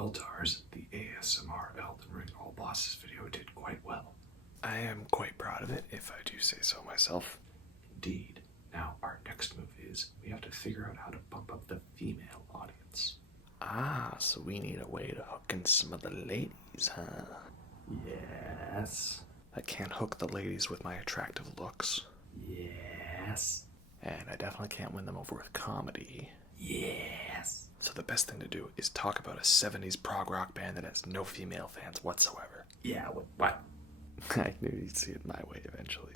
Well, Tars, the ASMR Elden Ring All Bosses video did quite well. I am quite proud of it, if I do say so myself. Indeed. Now, our next move is we have to figure out how to bump up the female audience. Ah, so we need a way to hook in some of the ladies, huh? Yes. I can't hook the ladies with my attractive looks. Yes. And I definitely can't win them over with comedy. Yes. So the best thing to do is talk about a 70s prog rock band that has no female fans whatsoever. Yeah, what? I knew you'd see it my way eventually.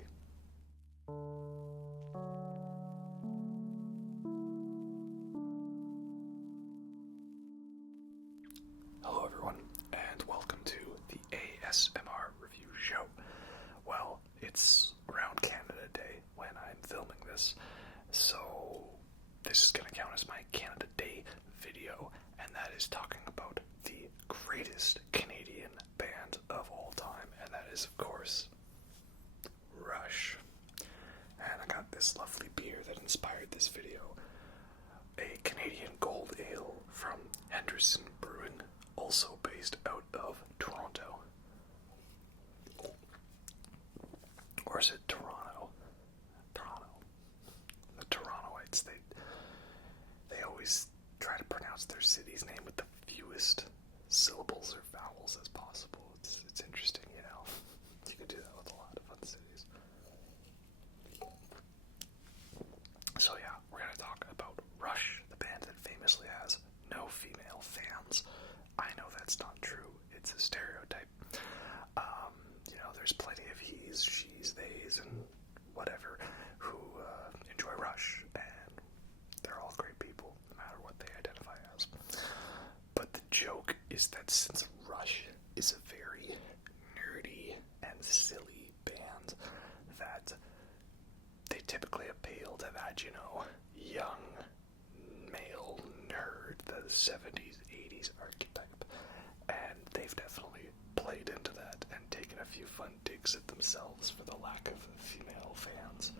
Hello everyone, and welcome to the ASMR review show. Well, it's around Canada Day when I'm filming this, so this is going to count as my Canada Day video, and that is talking about the greatest Canadian band of all time, and that is, of course, Rush. And I got this lovely beer that inspired this video, a Canadian Gold Ale from Henderson Brewing, also based out of Toronto. Or is it Toronto? Toronto. The Torontoites, they always try to pronounce their city's name with the fewest syllables or vowels as possible. It's interesting, you know. You can do that with a lot of fun cities. So yeah, we're going to talk about Rush, the band that famously has no female fans. I know that's not true. It's a stereotype. There's plenty of he's, she's, theys, and whatever who enjoy Rush, and they're all great people, no matter what they identify as. But the joke is that since Rush is a very nerdy and silly band, that they typically appeal to that, young male nerd, the 70s, 80s archetype. And they've definitely played into that and taken a few fun digs at themselves for the lack of female fans.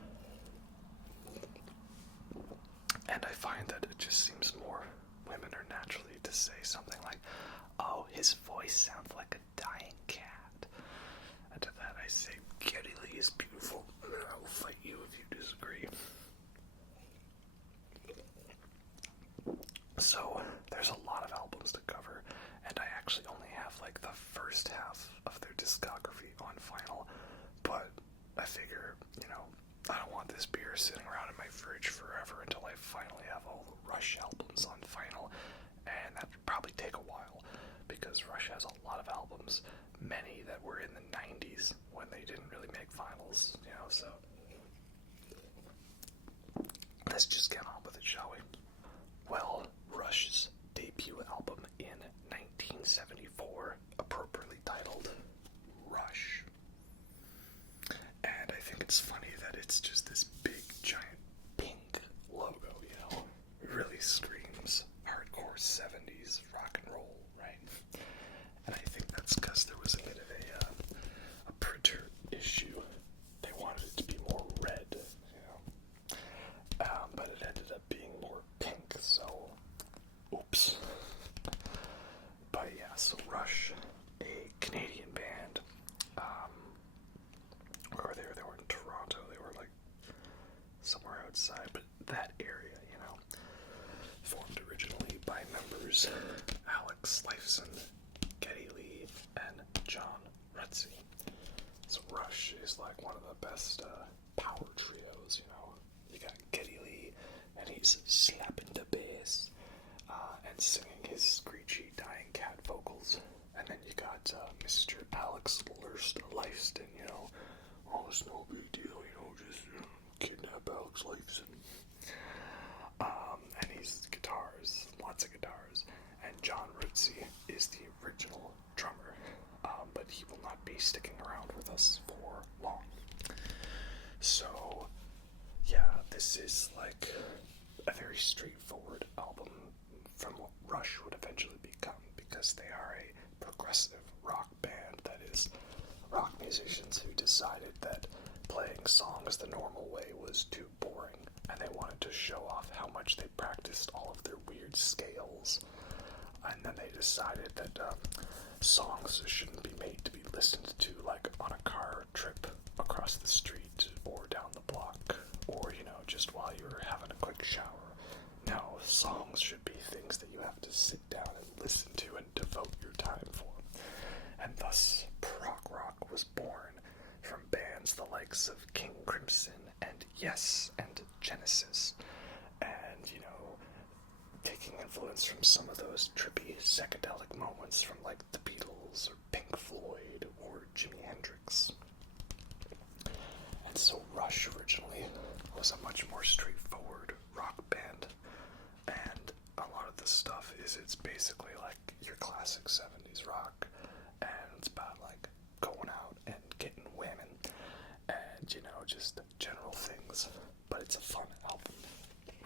And I find that it just seems more women are naturally to say something like, "Oh, his voice sounds like a dying cat." And to that I say, "Geddy Lee is beautiful, and I will fight you if you disagree." So, there's a lot of albums to cover, and I actually only have like the first half of their discography on vinyl, but I figure, I don't want this beer sitting around in my fridge forever until I finally have all the Rush albums on vinyl, and that would probably take a while, because Rush has a lot of albums, many that were in the 90s when they didn't really make vinyls, so let's just get on with it, shall we? Well, Rush's debut album in 1974, appropriately titled Rush. And I think it's funny that it's just this big, giant, pink logo, It really screams hardcore 70s rock and roll, right? And I think that's because there was a bit of a printer issue. They wanted it to be more red, but it ended up being more pink, so oops. But yeah, so Rush, a Canadian band, where they were in Toronto, they were like somewhere outside, but that area, formed originally by members Alex Lifeson, Geddy Lee, and John Rutsey. So Rush is like one of the best power trios, You got Geddy Lee, and he's slapping the bass and singing his screechy dying cat vocals. And then you got Mr. Alex Lifeson, oh, it's no big deal, just kidnap Alex Lifeson. And he's guitars, lots of guitars. And John Rutsey is the original drummer, but he will not be sticking around with us for long. So, yeah, this is like a very straightforward album from what Rush would eventually become, because they are a progressive rock band that is rock musicians who decided that playing songs the normal way was too boring, and they wanted to show off how much they practiced all of their weird scales. and then they decided that songs shouldn't be made to be listened to like on a car trip across the street or down the block, or just while you're having a quick shower. No, songs should be things that you have to sit down and listen to and devote your time for. And thus, prog rock was born from bands the likes of King Crimson and Yes and Genesis, and taking influence from some of those trippy psychedelic moments from like the Beatles or Pink Floyd or Jimi Hendrix. And so Rush originally was a much more straightforward rock band, and a lot of the stuff it's basically like your classic 70s rock, and it's about like going out and getting women and just general things. But it's a fun album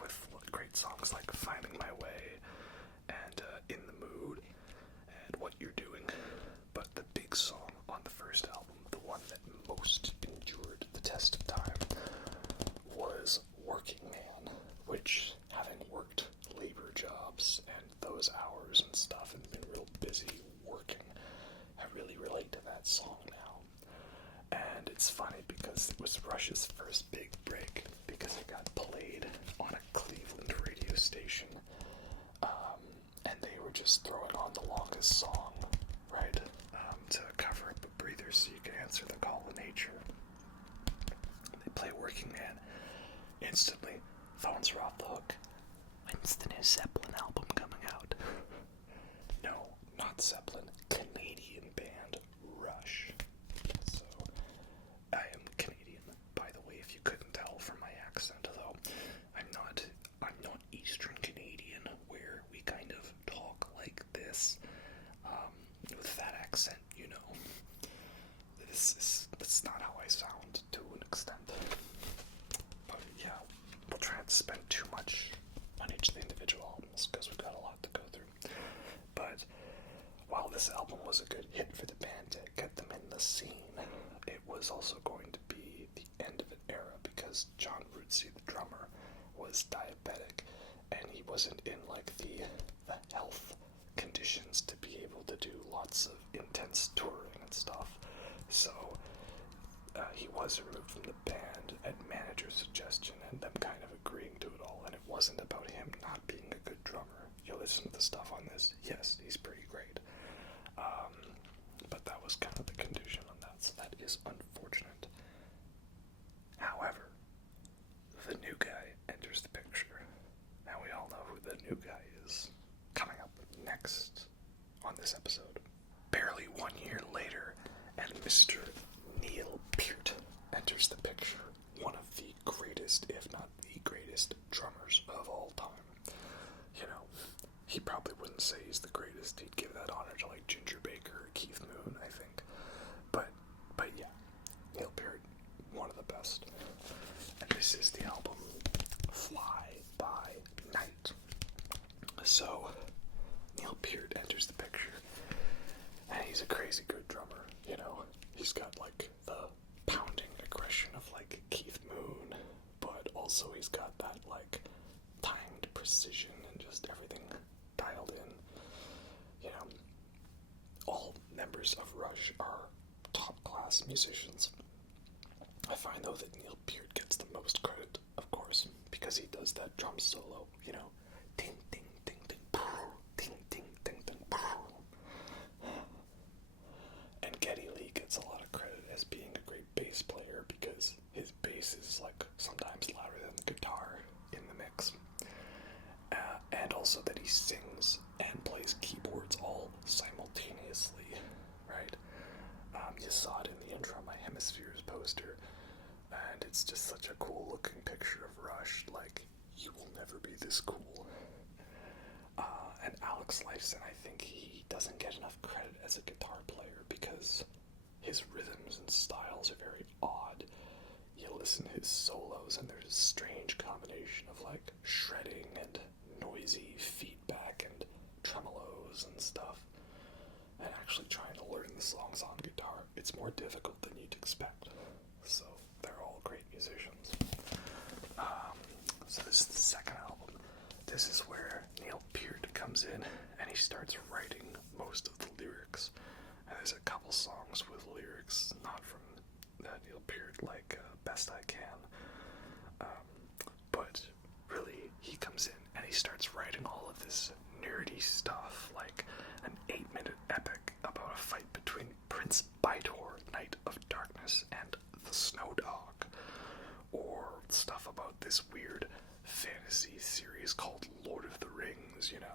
with great songs like Finding My Way and In the Mood and What You're Doing. But the big song on the first album, the one that most endured the test of time, was Working Man, which, having worked labor jobs and those hours and stuff and been real busy working, I really relate to that song now. And it's funny because it was Rush's first big break, because it got played on a Cleveland radio station, and they were just throwing on the longest song, right, to cover up a breather so you can answer the call of nature. They play Working Man. Instantly, phones are off the hook. When's the new Zeppelin album coming out? No, not Zeppelin. Canadian band Rush. So, I am Canadian, by the way, if you couldn't tell from my accent, though. I'm not Eastern Canadian, where we kind of talk like this, with that accent, That's not how I sound, to an extent. But yeah, we'll try not to spend too much on each of the individual albums, because we've got a lot to go through. But while this album was a good hit for the band to get them in the scene, it was also going to be the end of an era, because John Rootsey, the drummer, was diabetic, and he wasn't in like the health conditions to be able to do lots of intense touring and stuff. So he was removed from the band at manager's suggestion and them kind of agreeing to it all, and it wasn't about him not being a good drummer. You listen to the stuff on this, yes, he's pretty great. But that was kind of the condition on that, so that is unfortunate. However, the new guy enters the picture. Now we all know who the new guy is. Coming up next on this episode, barely 1 year later, and Mr. Neil Peart enters the picture. One of the greatest, if not the greatest, drummers of all time. He probably wouldn't say he's the greatest. He'd give that honor to like Ginger Baker or Keith Moon, I think. But yeah, Neil Peart, one of the best. And this is the album Fly By Night. So Neil Peart enters the picture, and he's a crazy good drummer. He's got like the pounding aggression of like Keith Moon, but also he's got that like timed precision and just everything dialed in. All members of Rush are top class musicians. I find though that Neil Peart gets the most credit, of course, because he does that drum solo, ding ding ding ding ding ding ding ding. And Geddy Lee gets a lot of credit as being a great bass player, because his bass is like sometimes louder than the guitar in the mix, and also that he sings and plays keyboards all simultaneously, right? You saw it in the intro of my Hemispheres poster, and it's just such a cool looking picture of Rush. Like, you will never be this cool. And Alex Lifeson, I think he doesn't get enough credit as a guitar player, because his rhythms and styles are very odd. You listen to his solos and there's a strange combination of like shredding and noisy feedback and tremolos and stuff. And actually trying to learn the songs on guitar, it's more difficult than you'd expect. So they're all great musicians. So this is the second album. this is where Neil Peart comes in and he starts writing most of the lyrics. And there's a couple songs with lyrics not from Neil Peart, like Best I Can. But really, he comes in and he starts writing all of this nerdy stuff, like an 8-minute epic about a fight between Prince Bytor, Knight of Darkness, and the Snow Dog, or stuff about this weird fantasy series called Lord of the Rings, and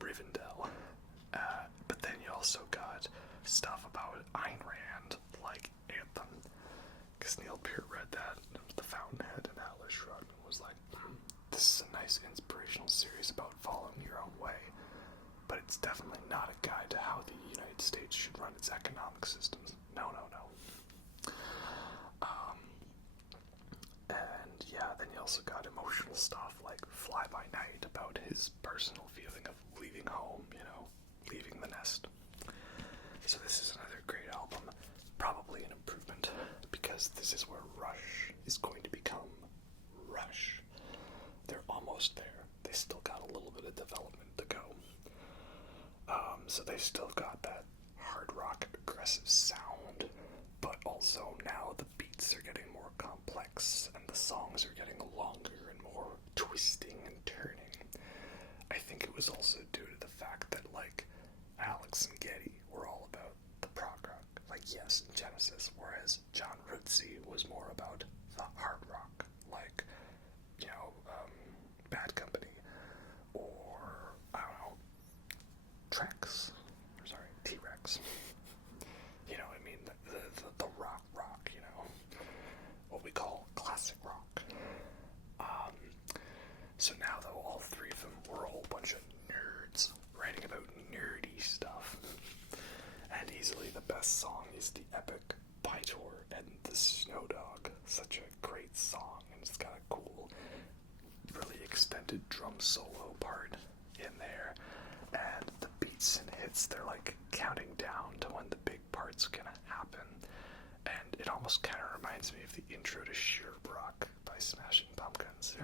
Rivendell. But then you also got stuff about Ayn Rand, like Anthem, because Neil Peart read that, The Fountainhead, and Atlas Shrugged, and was like, this is a nice inspirational series about following your own way, but it's definitely not a guide to how the United States should run its economic systems. No. And yeah, then you also got emotional stuff like Fly By Night, about his personal feeling of leaving home, leaving the nest. So this is another great album, probably an improvement, because this is where Rush is going to become Rush. They're almost there. They still got a little bit of development to go. So they still got that hard rock aggressive sound, but also now the beats are getting more complex and the songs are getting longer and more twisting and turning. I think it was also due to the fact that, like, Alex and Geddy were all about the prog rock, like Yes and Genesis, whereas John Rutsey was more about the hard rock, like, Bad Company, or, I don't know, T-Rex. The rock, what we call classic rock. So now, though, all three of them were a whole bunch of nerds writing about nerdy stuff. And easily the best song is the epic Bytor and the Snow Dog. Such a great song, and it's got a cool, really extended drum solo part in there. And the beats and hits, they're like counting down to when the big part's gonna happen. And it almost kind of reminds me of the intro to Sherbrock by Smashing Pumpkins.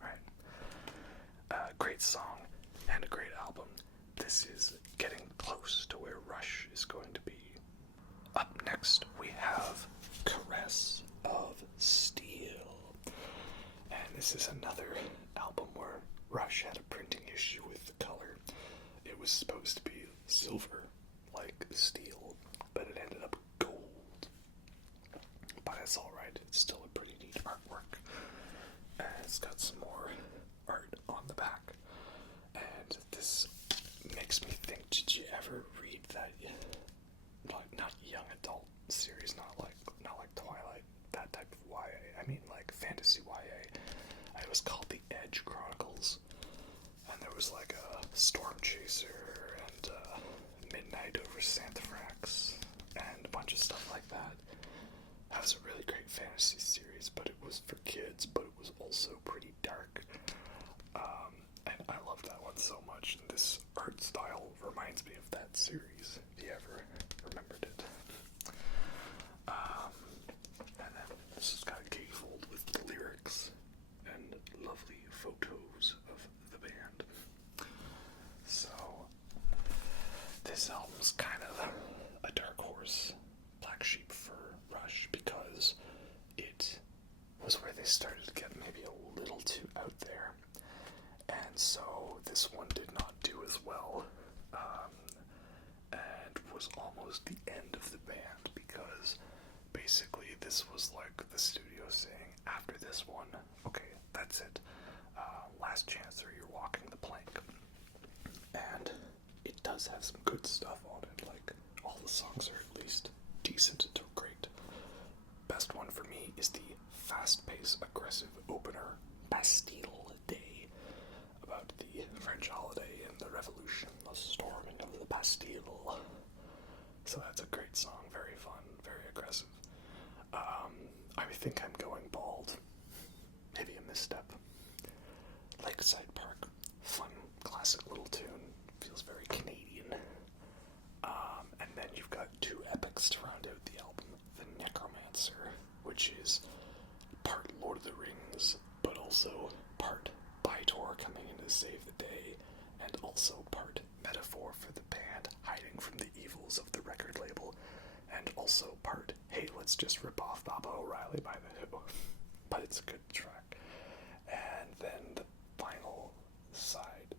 Right. Great song and a great album. This is getting close to where Rush is going to be. Up next, we have Caress of Steel. And this is another album where Rush had a printing issue with the color. It was supposed to be silver, like steel, but it ended up gold. But it's alright, it's still a pretty neat artwork. And it's got some more art on the back. And this makes me think, did you ever read that, not young adult series, not like Twilight, that type of YA, I mean like fantasy YA. It was called The Edge Chronicles. And there was like a Storm Chaser and Midnight over Santhrax and a bunch of stuff like that. That was a really great fantasy series, but it was for kids, but it was also pretty dark. And I loved that one so much. And this art style reminds me of that series, if you ever remembered it. And then this has got a gatefold with the lyrics and lovely photos of the band. So, this album's kind of a dark horse, black sheep for Rush, because it was where they started to get maybe a little too out there. And so this one did not do as well, and was almost the end of the band, because basically this was like the studio saying, after this one, okay, that's it, last chance or you're walking the plank. And it does have some good stuff on it, like all the songs are at least decent to great. Best one for me is the fast-paced, aggressive opener, Bastille Day, about the French holiday and the revolution, the storming of the Bastille. So that's a great song, very fun, very aggressive. I think I'm going bald. Maybe a misstep. Lakeside Park, fun, classic little tune, feels very Canadian. And then you've got two epics to round out the album, The Necromancer also part metaphor for the band hiding from the evils of the record label, and also part, hey, let's just rip off Baba O'Reilly by The Who. But it's a good track. And then the final side,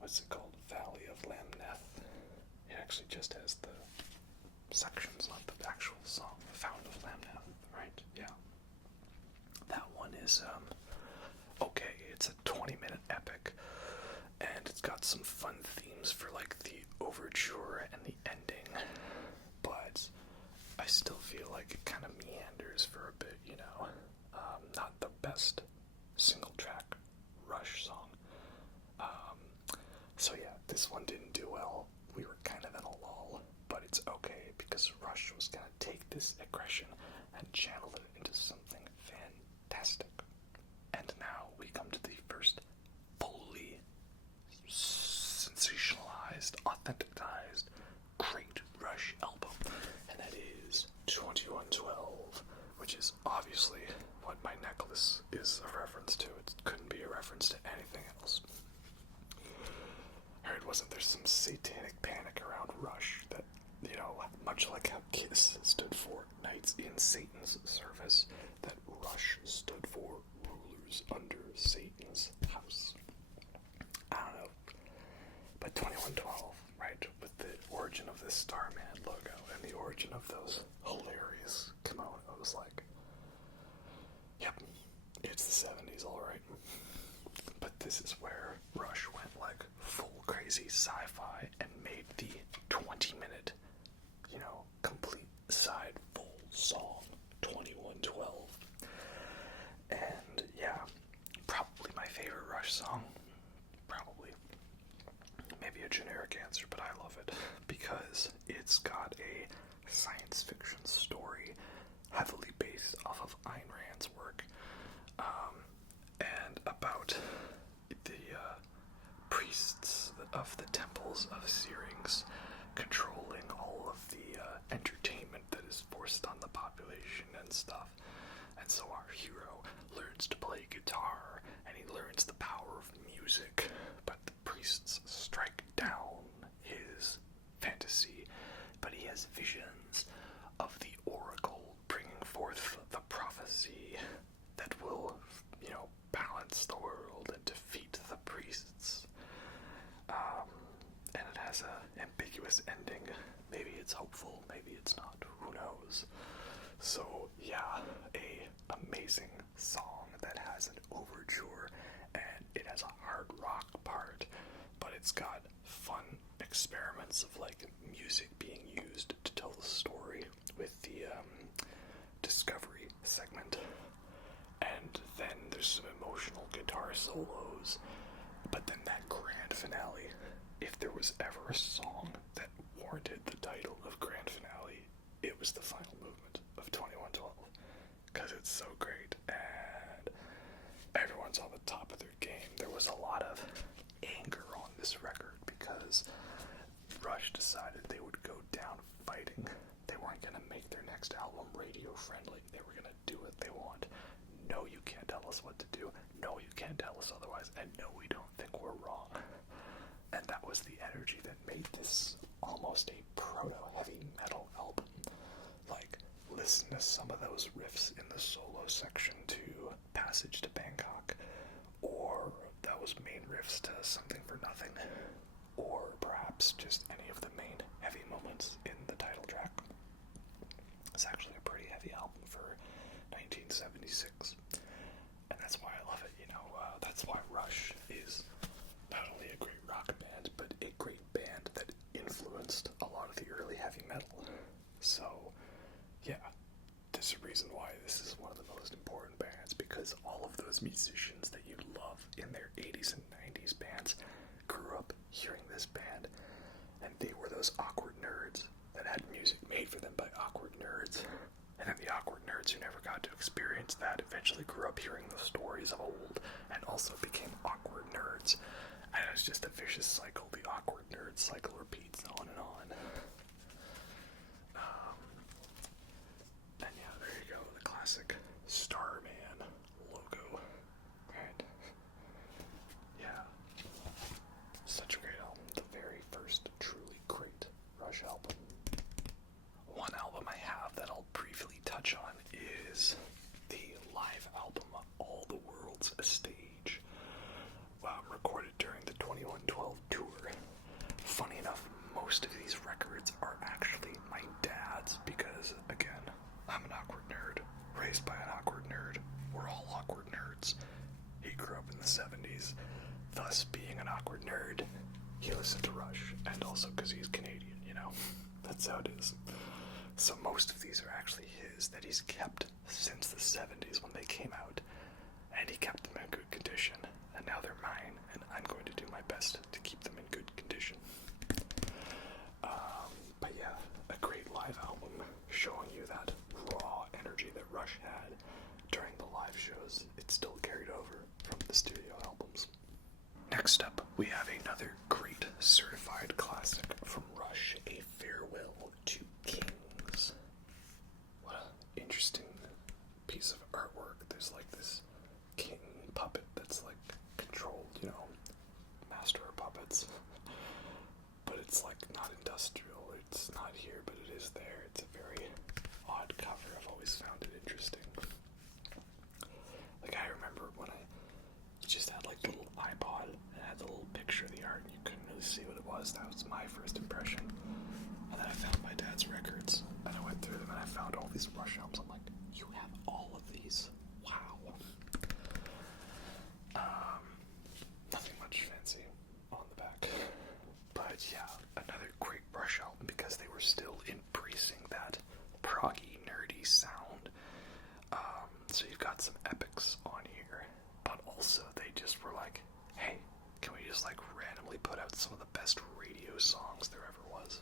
what's it called? Valley of Lamneth. It actually just has the sections, not the actual song. The Fountain of Lamneth, right? Yeah. That one is, okay, it's a 20-minute epic, and it's got some fun themes for, like, the overture and the ending, but I still feel like it kind of meanders for a bit, you know? Not the best single-track Rush song. So yeah, this one didn't do well. We were kind of in a lull, but it's okay, because Rush was going to take this aggression and channel it into something fantastic. And now we come to the first fully sensationalized, authenticized, great Rush album, and that is 2112, which is obviously what my necklace is a reference to. It couldn't be a reference to anything else. I heard, wasn't there some satanic panic around Rush that, you know, much like how Kiss stood for Knights in Satan's Service, that Rush stood for rulers under Satan's house? I don't know. But 2112, right, with the origin of this Starman logo and the origin of those hilarious kimonos, was like, yep, it's the 70s, alright. But this is where Rush went like full crazy sci-fi and made the 20-minute, you know, complete side full song, 2112. And yeah, probably my favorite Rush song. Probably. Maybe a generic answer, but I love it because it's got a science fiction story heavily based off of Ayn Rand's work, and about the priests of the temples of Syrinx controlling all of the entertainment that is forced on the population and stuff. And so our hero learns to play guitar, and he learns the power of music, but the priests strike down his fantasy, but he has visions of the oracle bringing forth the prophecy that will, you know, balance the world and defeat the priests. And it has an ambiguous ending. Maybe it's hopeful, maybe it's not, who knows. So yeah, a amazing song that has an overture, and it has a hard rock part, but it's got fun experiments of like music being used to tell the story with the discovery segment. And then there's some emotional guitar solos, but then that grand finale, if there was ever a song that warranted the title of grand finale, it was the final movement of 2112, because it's so great, and everyone's on the top of their game. There was a lot of anger on this record, because Rush decided they would go down fighting. They weren't going to make their next album radio friendly. They were going to do what they want. No, you can't tell us what to do. No, you can't tell us otherwise. And no, we don't think we're wrong. And that was the energy that made this almost a proto-heavy metal album. Like, listen to some of those riffs in the solo section to Passage to Bangkok, or those main riffs to Something for Nothing, or perhaps just any of the main heavy moments in the title track. It's actually a pretty heavy album for 1976, and that's why I love it, you know. That's why Rush is not only a great rock band, but a great band that influenced a lot of the early heavy metal. So, yeah, there's a reason why this is one of the most important bands, because all of those musicians that you love in their 80s and 90s bands grew up hearing this band, and they were those awkward nerds that had music made for them by awkward nerds. And then the awkward nerds who never got to experience that eventually grew up hearing the stories of old and also became awkward nerds. And it's just a vicious cycle. The awkward nerd cycle repeats on and on. And yeah, there you go. The classic Starman logo. Right? Yeah. Builds a Stage, recorded during the 2112 tour. Funny enough, most of these records are actually my dad's because, again, I'm an awkward nerd, raised by an awkward nerd. We're all awkward nerds. He grew up in the 70s, thus being an awkward nerd, he listened to Rush, and also because he's Canadian, you know, that's how it is. So most of these are actually his that he's kept since the 70s when they came out, and he kept them in good condition, and now they're mine, and I'm going to do my best to keep them in good condition. But yeah, a great live album showing you that raw energy that Rush had during the live shows. It's still carried over from the studio albums. Next up, we have another great certified classic from Rush, A Farewell to Kings. What an interesting piece of artwork. There's like this king puppet that's like controlled, you know, master of puppets. But it's like not industrial. It's not here, but it is there. It's a very odd cover. I've always found it interesting. Like, I remember when I just had like the little iPod and had the little picture of the art and you couldn't really see what it was. That was my first impression. And then I found my dad's records and I went through them and I found all these Rush albums. I'm like, you have all of these? Wow. Nothing much fancy on the back. But yeah, another great Rush album because they were still embracing that proggy, nerdy sound. So you've got some epics on here, but also they just were like, hey, can we just like randomly put out some of the best radio songs there ever was?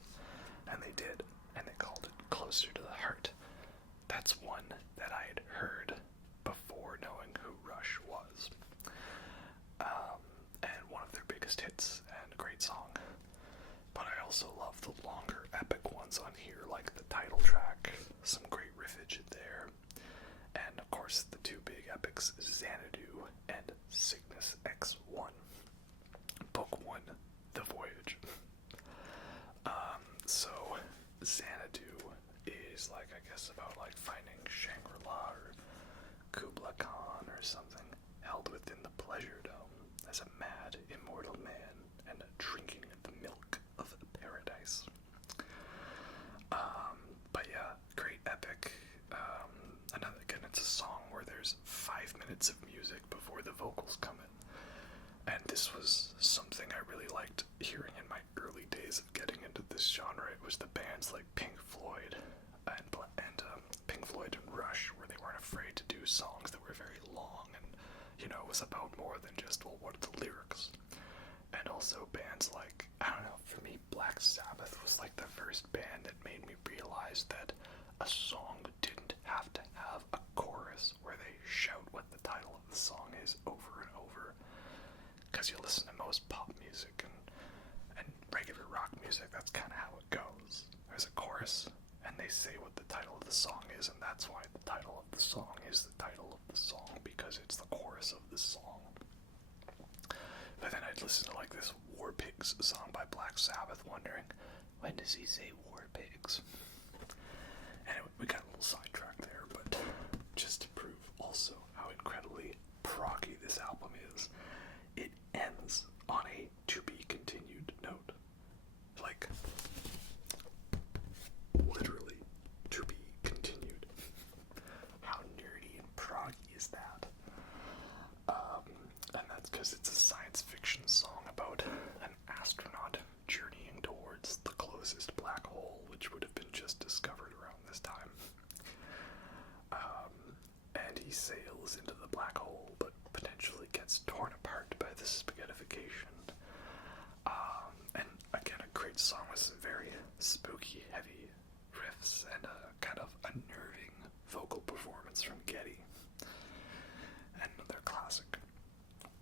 And they did, and they called it Closer to the Heart. That's one that I had heard before knowing who Rush was. And one of their biggest hits, and a great song. But I also love the longer epic ones on here, like the title track, some great riffage there. And of course the two big epics, Xanadu and Cygnus X1. Book 1, The Voyage. So Xanadu is like, I guess, about like finding Shangri-La or Kubla Khan or something, held within the pleasure dome as a mad, immortal man and drinking the milk of paradise. But yeah, great epic. Again, it's a song where there's 5 minutes of music before the vocals come in. And this was something I really liked hearing in my early days of getting into this genre. It was the bands like Pink Floyd and Pink Floyd and Rush, where they weren't afraid to do songs that were very long and, you know, it was about more than just, well, what are the lyrics? And also bands like, I don't know, for me, Black Sabbath was like the first band that made me realize that a song didn't have to have a chorus where they shout what the title of the song is over and over. Because you listen to most pop music and regular rock music, that's kind of how it goes. There's a chorus, and they say what the title of the song is, and that's why the title of the song is the title of the song, because it's the chorus of the song. But then I'd listen to like this War Pigs song by Black Sabbath, wondering, when does he say War Pigs? Anyway, we got a little sidetracked there, but just to prove also how incredibly proggy this album is, it ends on a to-be-continued note. Like, literally, to be continued. How nerdy and proggy is that? And that's because it's a science fiction song about an astronaut journeying towards the closest black hole, which would have been just discovered around this time. And he sails into the black hole, but potentially gets torn apart by the spaghettification. And again, a great song with some very spooky, heavy riffs and a kind of unnerving vocal performance from Geddy. And another classic.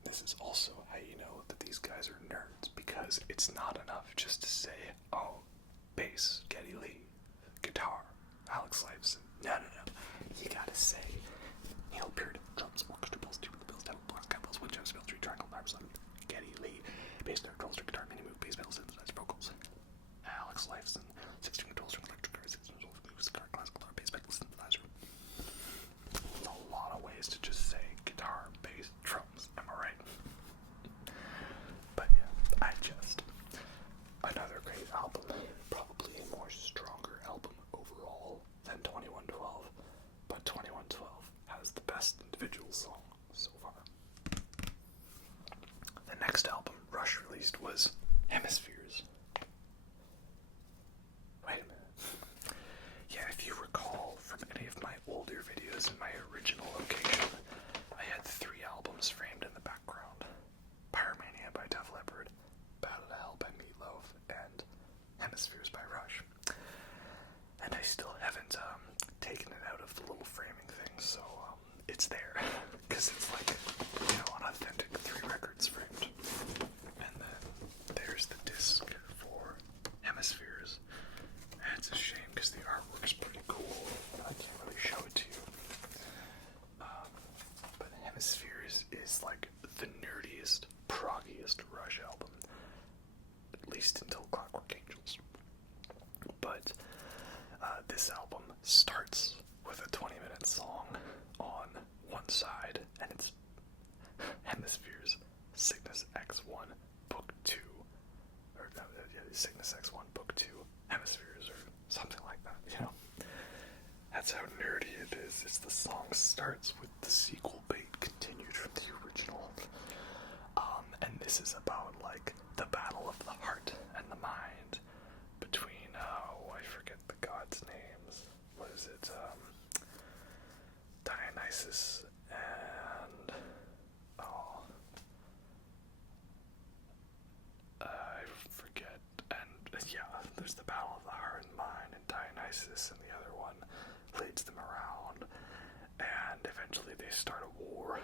This is also how you know that these guys are nerds, because it's not enough just to say, oh, bass, Geddy Lee, guitar, Alex Lifeson. No. You gotta say, Neil Peart, drums, orchestra, bells, tubular bells, double blocks, capital, windshield, spell, tree, triangle, barbs, Geddy Lee, bass, snare, drums, guitar, mini move, bass, pedal, synthesizer, vocals. Alex Lifeson, 6-string control, string, electric guitar, 6-string control, guitar, classical guitar, bass, pedal, synthesizer. There's a lot of ways to just say guitar, bass, Hemispheres by Rush. And I still haven't taken it out of the little framing thing, so it's there. Because it's like, an authentic 3 records framed. And then there's the disc for Hemispheres. And it's a shame because the artwork's pretty cool. I can't really show it to you. But Hemispheres is like the nerdiest, proggiest Rush album. At least until Clockwork Angels. But this album starts with a 20-minute song on one side, and it's Hemispheres, Cygnus X1, Book 2, or Cygnus X1, Book 2, Hemispheres, or something like that, That's how nerdy it is. It's the song starts with the sequel bait continued from the original. And this is about, like, the battle of the heart and the mind between, I forget the gods' names. What is it? Dionysus and, I forget. And, there's the battle of the heart and mind, and Dionysus and the other one leads them around, and eventually they start a war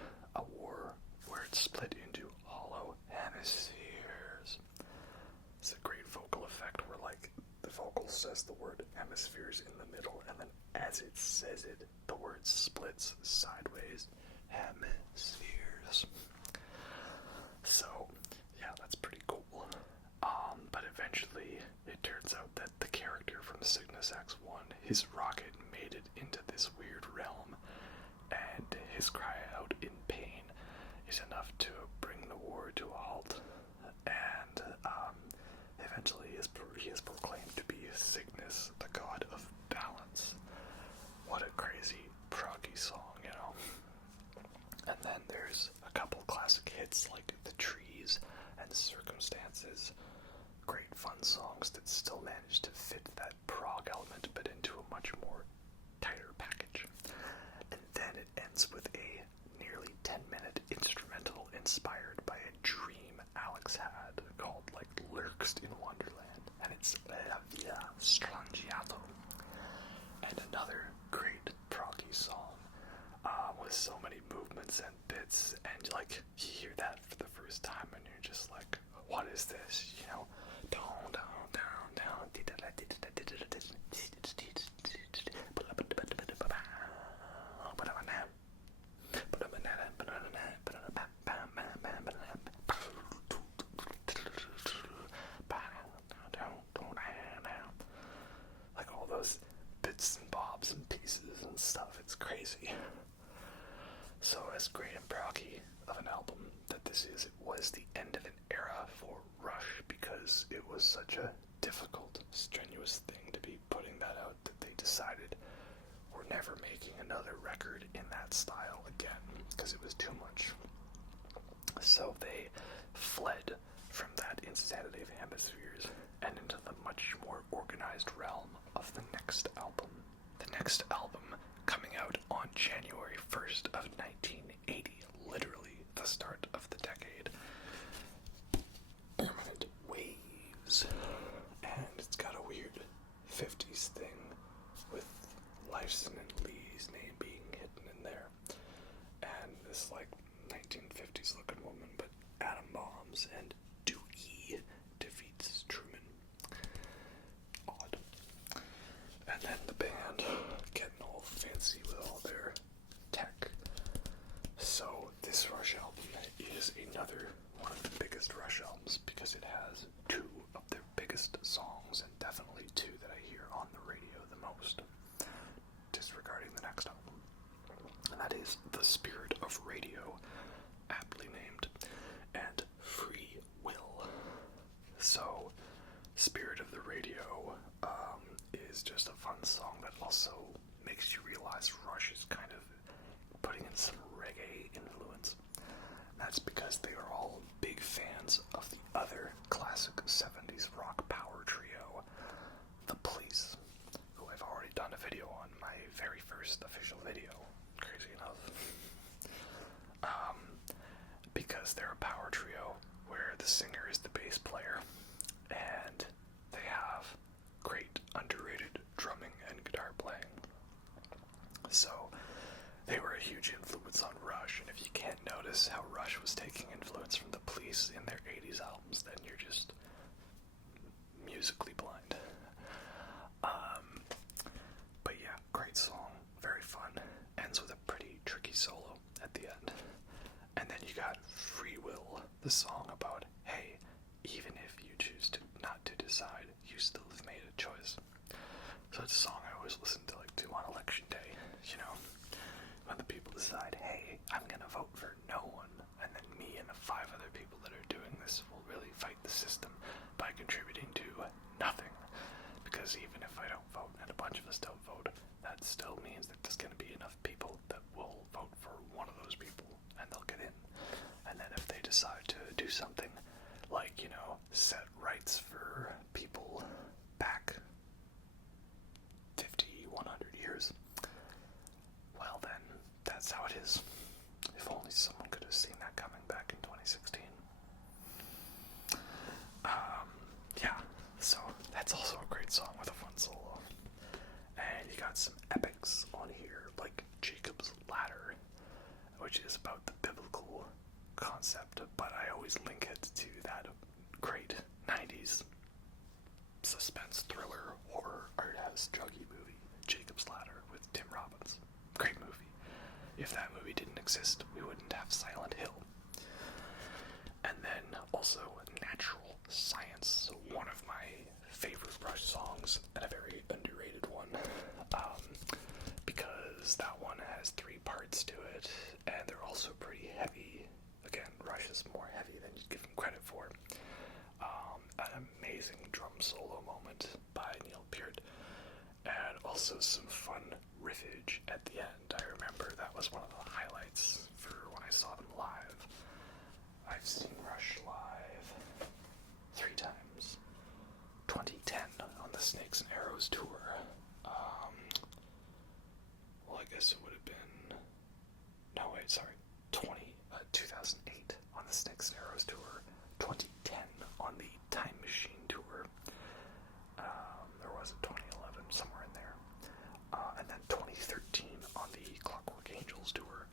where it's split into hollow hemispheres. It's a great vocal effect where, like, the vocal says the word hemispheres in the middle, and then as it says it, the word splits sideways. Hemispheres. So, that's pretty cool. But eventually, it turns out that the character from Cygnus X1, his rocket made it into this weird realm, and his cry out in pain is enough to bring the war to a halt. And eventually, he is proclaimed to be Cygnus, the god of balance. What a crazy, proggy song, And then there's a couple classic hits like The Trees and Circumstances. Great fun songs that still manage to fit that prog element, but into a much more tighter package. And then it ends with a nearly 10-minute instrumental inspired by a dream Alex had called, like, Lurks in Wonderland. And it's La Via Strangiato. And another great proggy song with so many movements and bits, and, like, you hear that for the first time and you're just like, what is this, down, down, down, down. Like all those bits and bobs and pieces and stuff, it's crazy. So as great and proggy of an album that this is, it was the end of an era for Rush because it was such a difficult, strenuous thing to be putting that out that they decided we're never making another record in that style again because it was too much. So they fled from that insanity of Hemispheres and into the much more organized realm of the next album. The next album coming out on January 1st of 1980, literally the start of the decade. Permanent Waves. And it's got a weird 50s thing with Lifeson and Lee's name being hidden in there. And this, like, 1950s looking woman, but atom bombs and Dewey defeats Truman. Odd. And then the band getting all fancy with all their tech. So this Rush album is another one of the biggest Rush albums because it has 2 of their biggest songs, and definitely 2 that I hear on the radio the most, disregarding the next album. And that is The Spirit of Radio, aptly named, and Free Will. So, Spirit of the Radio is just a fun song that also makes you realize Rush is kind of putting in some reggae influence. That's because they are all big fans of the other classic 70s rock power trio, The Police, who I've already done a video on, my very first official video, crazy enough. Because they're a power trio where the singer is the bass player, and they have notice how Rush was taking influence from the Police in their 80s albums, then you're just musically blind. But yeah, great song, very fun. Ends with a pretty tricky solo at the end. And then you got Free Will, the song about, hey, even if you choose to not to decide, you still have made a choice. So it's a song I always listen to on election day, when the people decide, hey, I'm gonna vote for no one, and then me and the 5 other people that are doing this will really fight the system by contributing to nothing. Because even if I don't vote and a bunch of us don't vote, that still means that there's gonna be enough people that will vote for one of those people, and they'll get in. And then if they decide to do something like, set rights for people back 50, 100 years, well then, that's how it is. If only someone could have seen that coming back in 2016. Yeah, so that's also a great song with a fun solo. And you got some epics on here, like Jacob's Ladder, which is about the biblical concept, but I always link it to that great 90s suspense thriller horror art house druggy movie, Jacob's Ladder, with Tim Robbins. Great movie. If that movie didn't exist, we wouldn't have Silent Hill. And then also Natural Science, one of my favorite Rush songs, and a very underrated one, because that one has 3 parts to it, and they're also pretty heavy. Again, Rush is more heavy than you'd give him credit for. An amazing drum solo moment by Neil Peart, and also some fun riffage at the end. I remember that was one of the highlights for when I saw them live. I've seen Rush live 3 times. 2010 on the Snakes and Arrows tour. Well, I guess it would have been... No, wait, sorry. 2008 on the Snakes and Arrows tour. 2010 on the Time Machine tour. There was a 2011 somewhere in there. And then 2013 on the Clockwork Angels tour.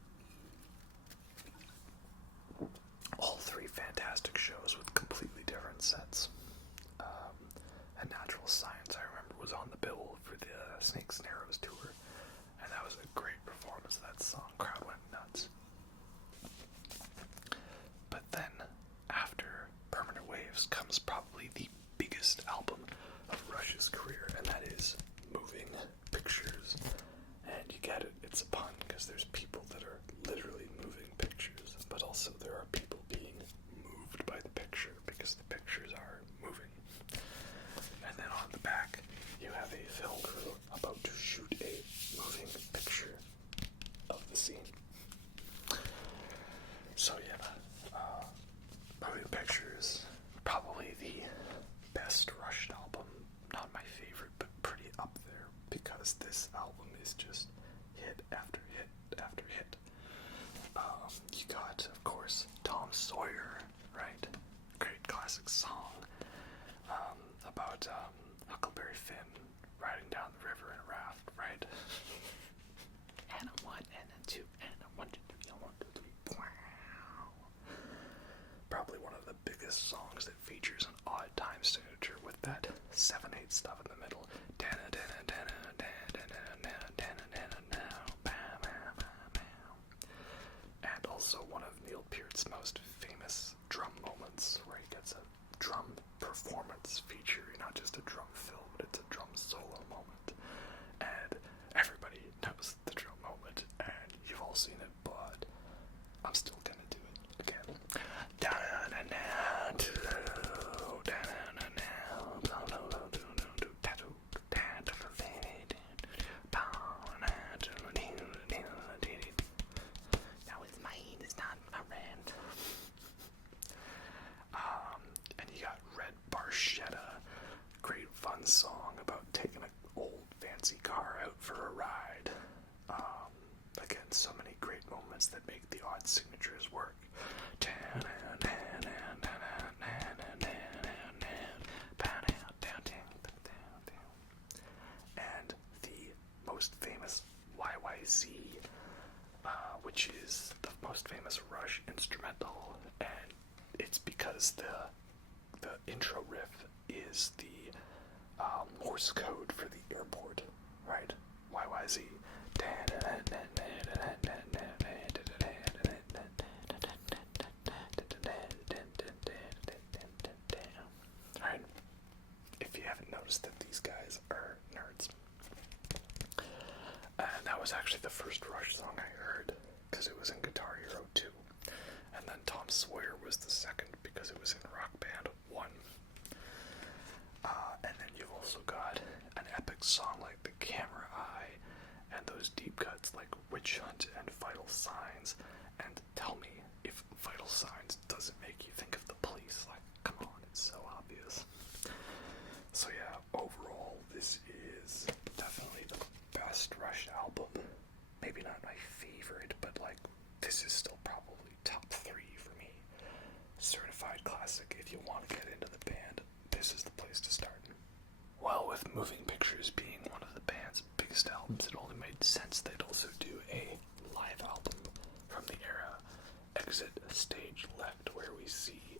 All 3 fantastic shows with completely different sets. And Natural Science, I remember, was on the bill for the Snakes and Arrows tour. And that was a great performance of that song. Crowd went nuts. But then, after Permanent Waves, comes probably the biggest album of Rush's career, and that is Moving Pictures. And you get it, it's a pun, because there's people that are literally moving pictures, but also there are people being moved by the picture, because the pictures are moving. And then on the back, you have a film crew about to shoot a moving picture of the scene. So yeah, Moving Pictures, probably the best Rush album. Not my favorite, but pretty up there, because this album is just hit after hit after hit. You got, of course, Tom Sawyer, right? Great classic song about Huckleberry Finn riding down the river in a raft, right? And a 1 and a 2 and a 1, 2, 3, 1, 2, 3. Wow. Probably one of the biggest songs that features an odd time signature with that 7/8 stuff in the middle. And also one of Neil Peart's most famous drum moments, where he gets a drum performance feature, not just a drum fill, but it's a drum solo moment. And everybody knows the drum moment, and you've all seen it, but I'm still gonna do it again. Now it's mine, it's not my rent. And you got Red Barchetta, great fun song about taking an old fancy car out for a ride. Again, so many great moments that make the odd signatures work. And the most famous YYZ, which is the most famous Rush because the intro riff is the Morse code for the airport, right? YYZ. Alright, if you haven't noticed that these guys are nerds. And that was actually the first Rush song I heard, because it was in Guitar Hero 2. And then Tom Sawyer was the second, because it was in Rock Band 1. And then you've also got an epic song like The Camera Eye, and those deep cuts like Witch Hunt and Vital Signs. And tell me if Vital Signs doesn't make you think of the police. Like, come on, it's so obvious. So yeah, overall, this is definitely the best Rush album. Maybe not my favorite, but like, this is still probably top 3 for me. Certified classic. If you want to get into the band, this is the place to start. Well, with Moving Pictures being one of the band's biggest albums, it only made sense they'd also do a live album from the era Exit Stage Left, where we see,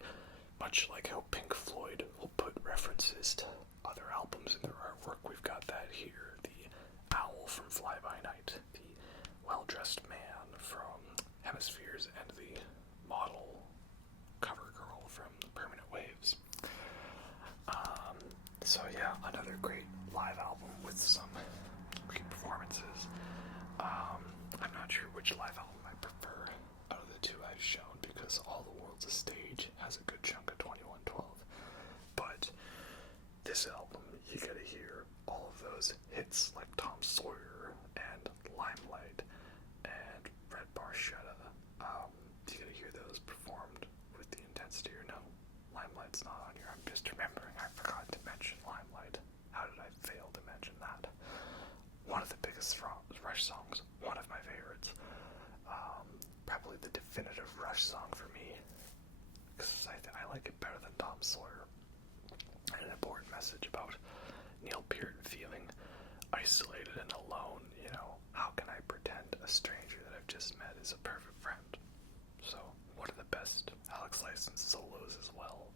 much like how Pink Floyd will put references to other albums in their artwork, we've got that here. The owl from Fly By Night, the well-dressed man from Hemispheres, and the model cover girl from Permanent Waves. So yeah, another great live album with some great performances. I'm not sure which live album I prefer out of the two I've shown, because All the World's a Stage has a good chunk of 2112. But this album, you gotta hear all of those hits like Tom Sawyer and Limelight and Red Barchetta. You gotta hear those performed with the intensity, or no? Limelight's not on here. I'm just remembering I forgot to mention Limelight. How did I fail to mention that? One of the biggest Rush songs, one of my favorites. Probably the definitive Rush song for me, because I like it better than Tom Sawyer. And an important message about Neil Peart feeling isolated and alone. You know, how can I pretend a stranger that I've just met is a perfect friend? So, one of the best Alex Lifeson solos as well.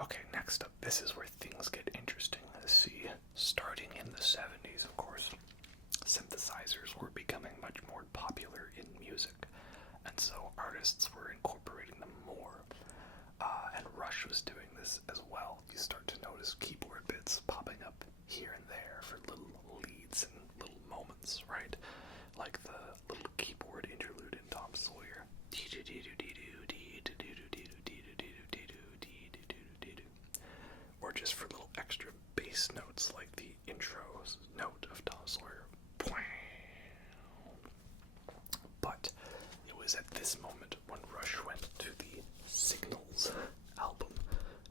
Okay, next up, this is where things get interesting. See, starting in the 70s, of course, synthesizers were becoming much more popular in music, and so artists were incorporating them more. And Rush was doing this as well. You start to notice keyboard bits popping up here and there for little leads and little moments, right? Like the little keyboard interlude in Tom Sawyer. Or just for little extra bass notes like the intro note of Tom Sawyer. But it was at this moment when Rush went to the Signals album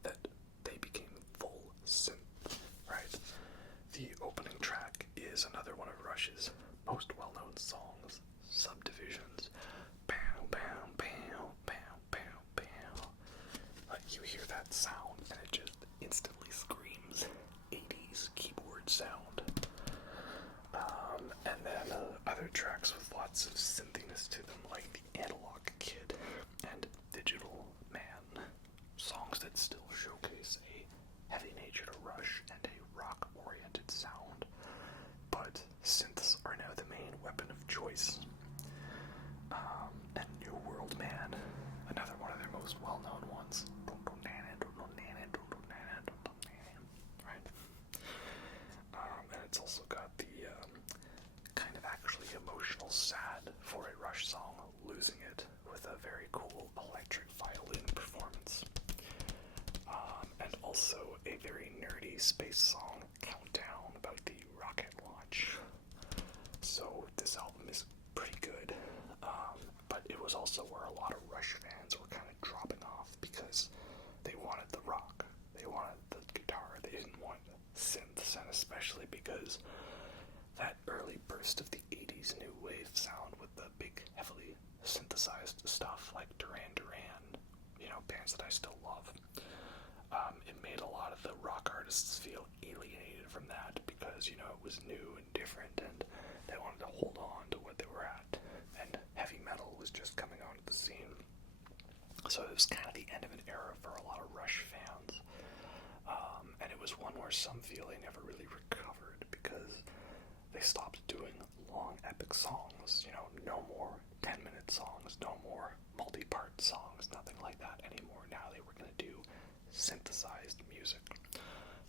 that they became full synth, right? The opening track is another one of Rush's most well-known songs, Subdivisions. Pow, pow, pow, pow, pow, pow. You hear that sound and it just instantly screams 80s keyboard sound. And then other tracks with lots of synthiness to them, like The Analog Kid and Digital Man. Songs that still showcase a heavy nature to Rush and a rock-oriented sound. But synths are now the main weapon of choice. And New World Man, another one of their most well-known ones. Right? And it's also got the kind of actually emotional sad for a Rush song, Losing It, with a very cool electric violin performance. And also a very nerdy space song, Countdown, about the rocket launch. So this album is pretty good, but it was also where a lot of Rush fans were kind of dropping off because they wanted the rock, they wanted the guitar, they didn't want synths, and especially because that early burst of the 80s new wave sound with the big, heavily synthesized stuff like Duran Duran, you know, bands that I still love. It made a lot of the rock artists feel alienated from that because, you know, it was new and different and they wanted to hold on to what they were at. And heavy metal was just coming onto the scene. So it was kind of the end of an era or some feel they never really recovered because they stopped doing long epic songs, you know, no more 10-minute songs, no more multi-part songs, nothing like that anymore. Now they were going to do synthesized music.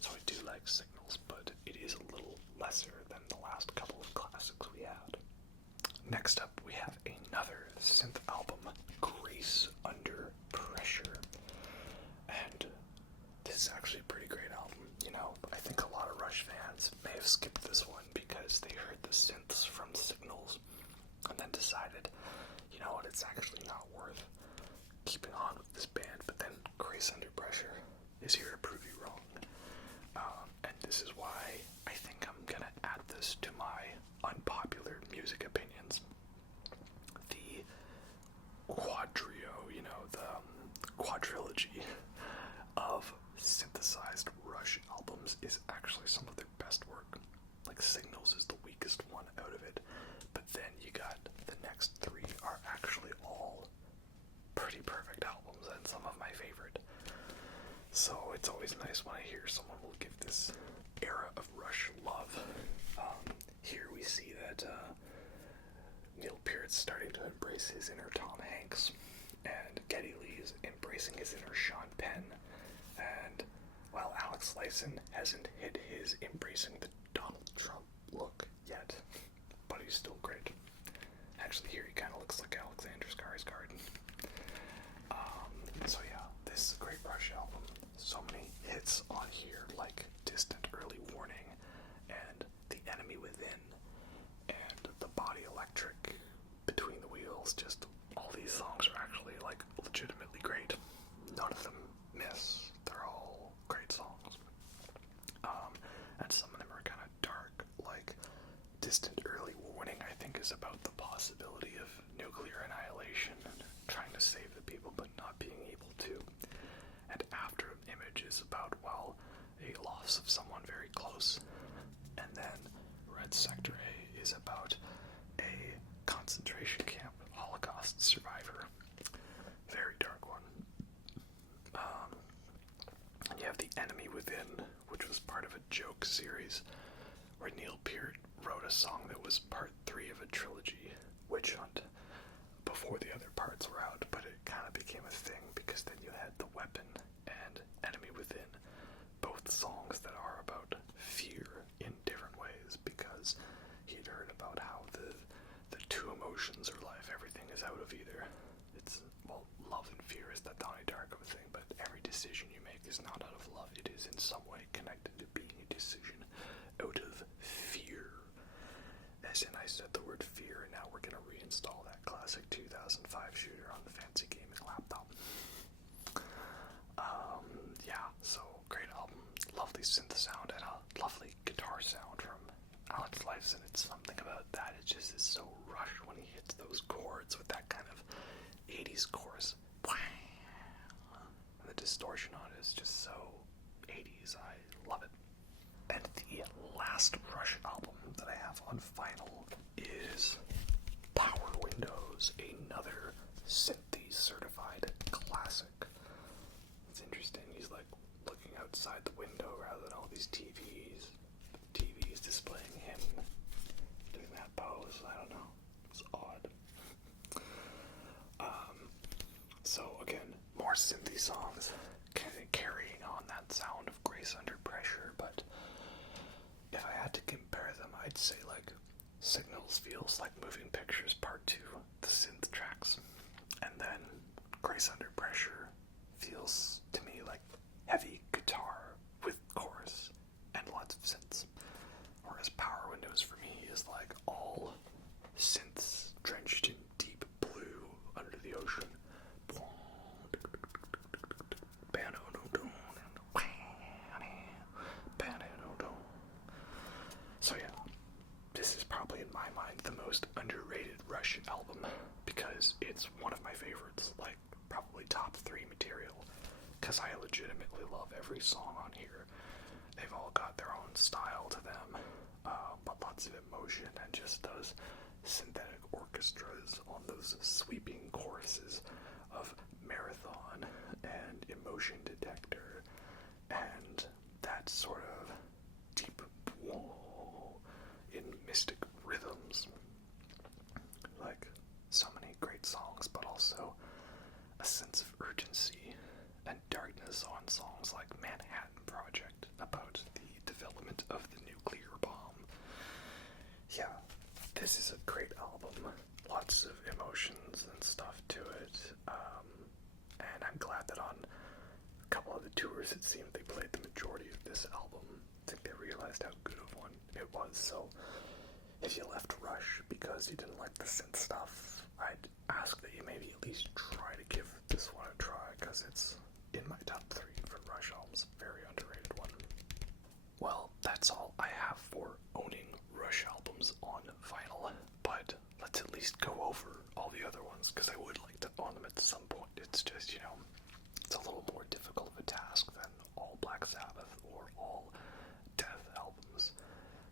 So I do like Signals, but it is a little lesser than the last couple of classics we had. Next up, we have another synth album, Grace Under Pressure. And this is actually a pretty great album. You know, I think a lot of Rush fans may have skipped this one because they heard the synths from Signals and then decided, you know what, it's actually not worth keeping on with this band. But then Grace Under Pressure is here to prove you wrong. And this is why I think I'm going to add this to my unpopular music opinions. The quadrio, you know, the quadrilogy of synthesized Rush albums is actually some of their best work. Like, Signals is the weakest one out of it, but then you got the next three are actually all pretty perfect albums and some of my favorite. So it's always nice when I hear someone will give this era of Rush love. Here we see that Neil Peart's starting to embrace his inner Tom Hanks, and Geddy Lee's embracing his inner Sean Penn, and while Alex Lifeson hasn't hit his embracing the Donald Trump look yet, but he's still great. Actually, here he kind of looks like Alexander Skarsgård. So yeah, this is a great Rush album. So many hits on here, like Distant Early Warning, and The Enemy Within, and The Body Electric, Between the Wheels. Just all these songs are actually like legitimately great. None of them miss. They're all great songs. And some of them are kind of dark, like Distant Early Warning, I think, is about the possibility of nuclear annihilation and trying to save the people but not being able to. And After Image is about, well, a loss of someone very close. And then Red Sector A is about a concentration camp Holocaust survivor. Very dark one. And you have The Enemy Within, which was part of a joke series where Neil Peart wrote a song that was part 3 of a trilogy, Witch Hunt, before the other parts were out, but it kind of became a thing because then you had The Weapon and Enemy Within, both songs that are about fear in different ways, because he'd heard about how the two emotions are life, everything is out of either. It's, well, love and fear is that Donnie Darko thing, but every decision you make is not out of love, it is in some way connected to being a decision out of fear. As in, I said the word fear, and now we're going to reinstall that classic 2005 shooter on the fancy gaming laptop. Yeah, so great album, lovely synth sound, and a lovely guitar sound from Alex Lifeson. It's something about that, it just is so Rush when he hits those chords with that kind of 80s chorus. And the distortion on it is just so 80s, I love it. And the last Rush album that I have on vinyl is Power Windows, another synthy certified classic. It's interesting, he's like looking outside the window rather than all these TVs displaying him doing that pose. I don't know, it's odd. So again, more synthy songs kind of carrying on that sound of Grace Under Pressure, but if I had to compare them, I'd say like Signals feels like Moving Pictures Part 2, the synth tracks, and then Grace Under Pressure feels to me like heavy guitar with chorus and lots of synths, whereas Power Windows for me is like all synths drenched in deep blue under the ocean. So yeah, this is probably in my mind the most underrated Rush album because it's one of my favorites, like probably top 3 material, because I legitimately love every song on here. They've all got their own style to them, but lots of emotion and just those synthetic orchestras on those sweeping choruses of Marathon and Emotion Detector, and that sort of this is a great album. Lots of emotions and stuff to it. And I'm glad that on a couple of the tours it seemed they played the majority of this album. I think they realized how good of one it was. So if you left Rush because you didn't like the synth stuff, I'd ask that you maybe at least try to give this one a try, because it's in my top 3 for Rush albums. Very underrated one. Well, that's all I have for owning Rush albums on vinyl, but let's at least go over all the other ones, because I would like to own them at some point. It's just, it's a little more difficult of a task than all Black Sabbath or all Death albums.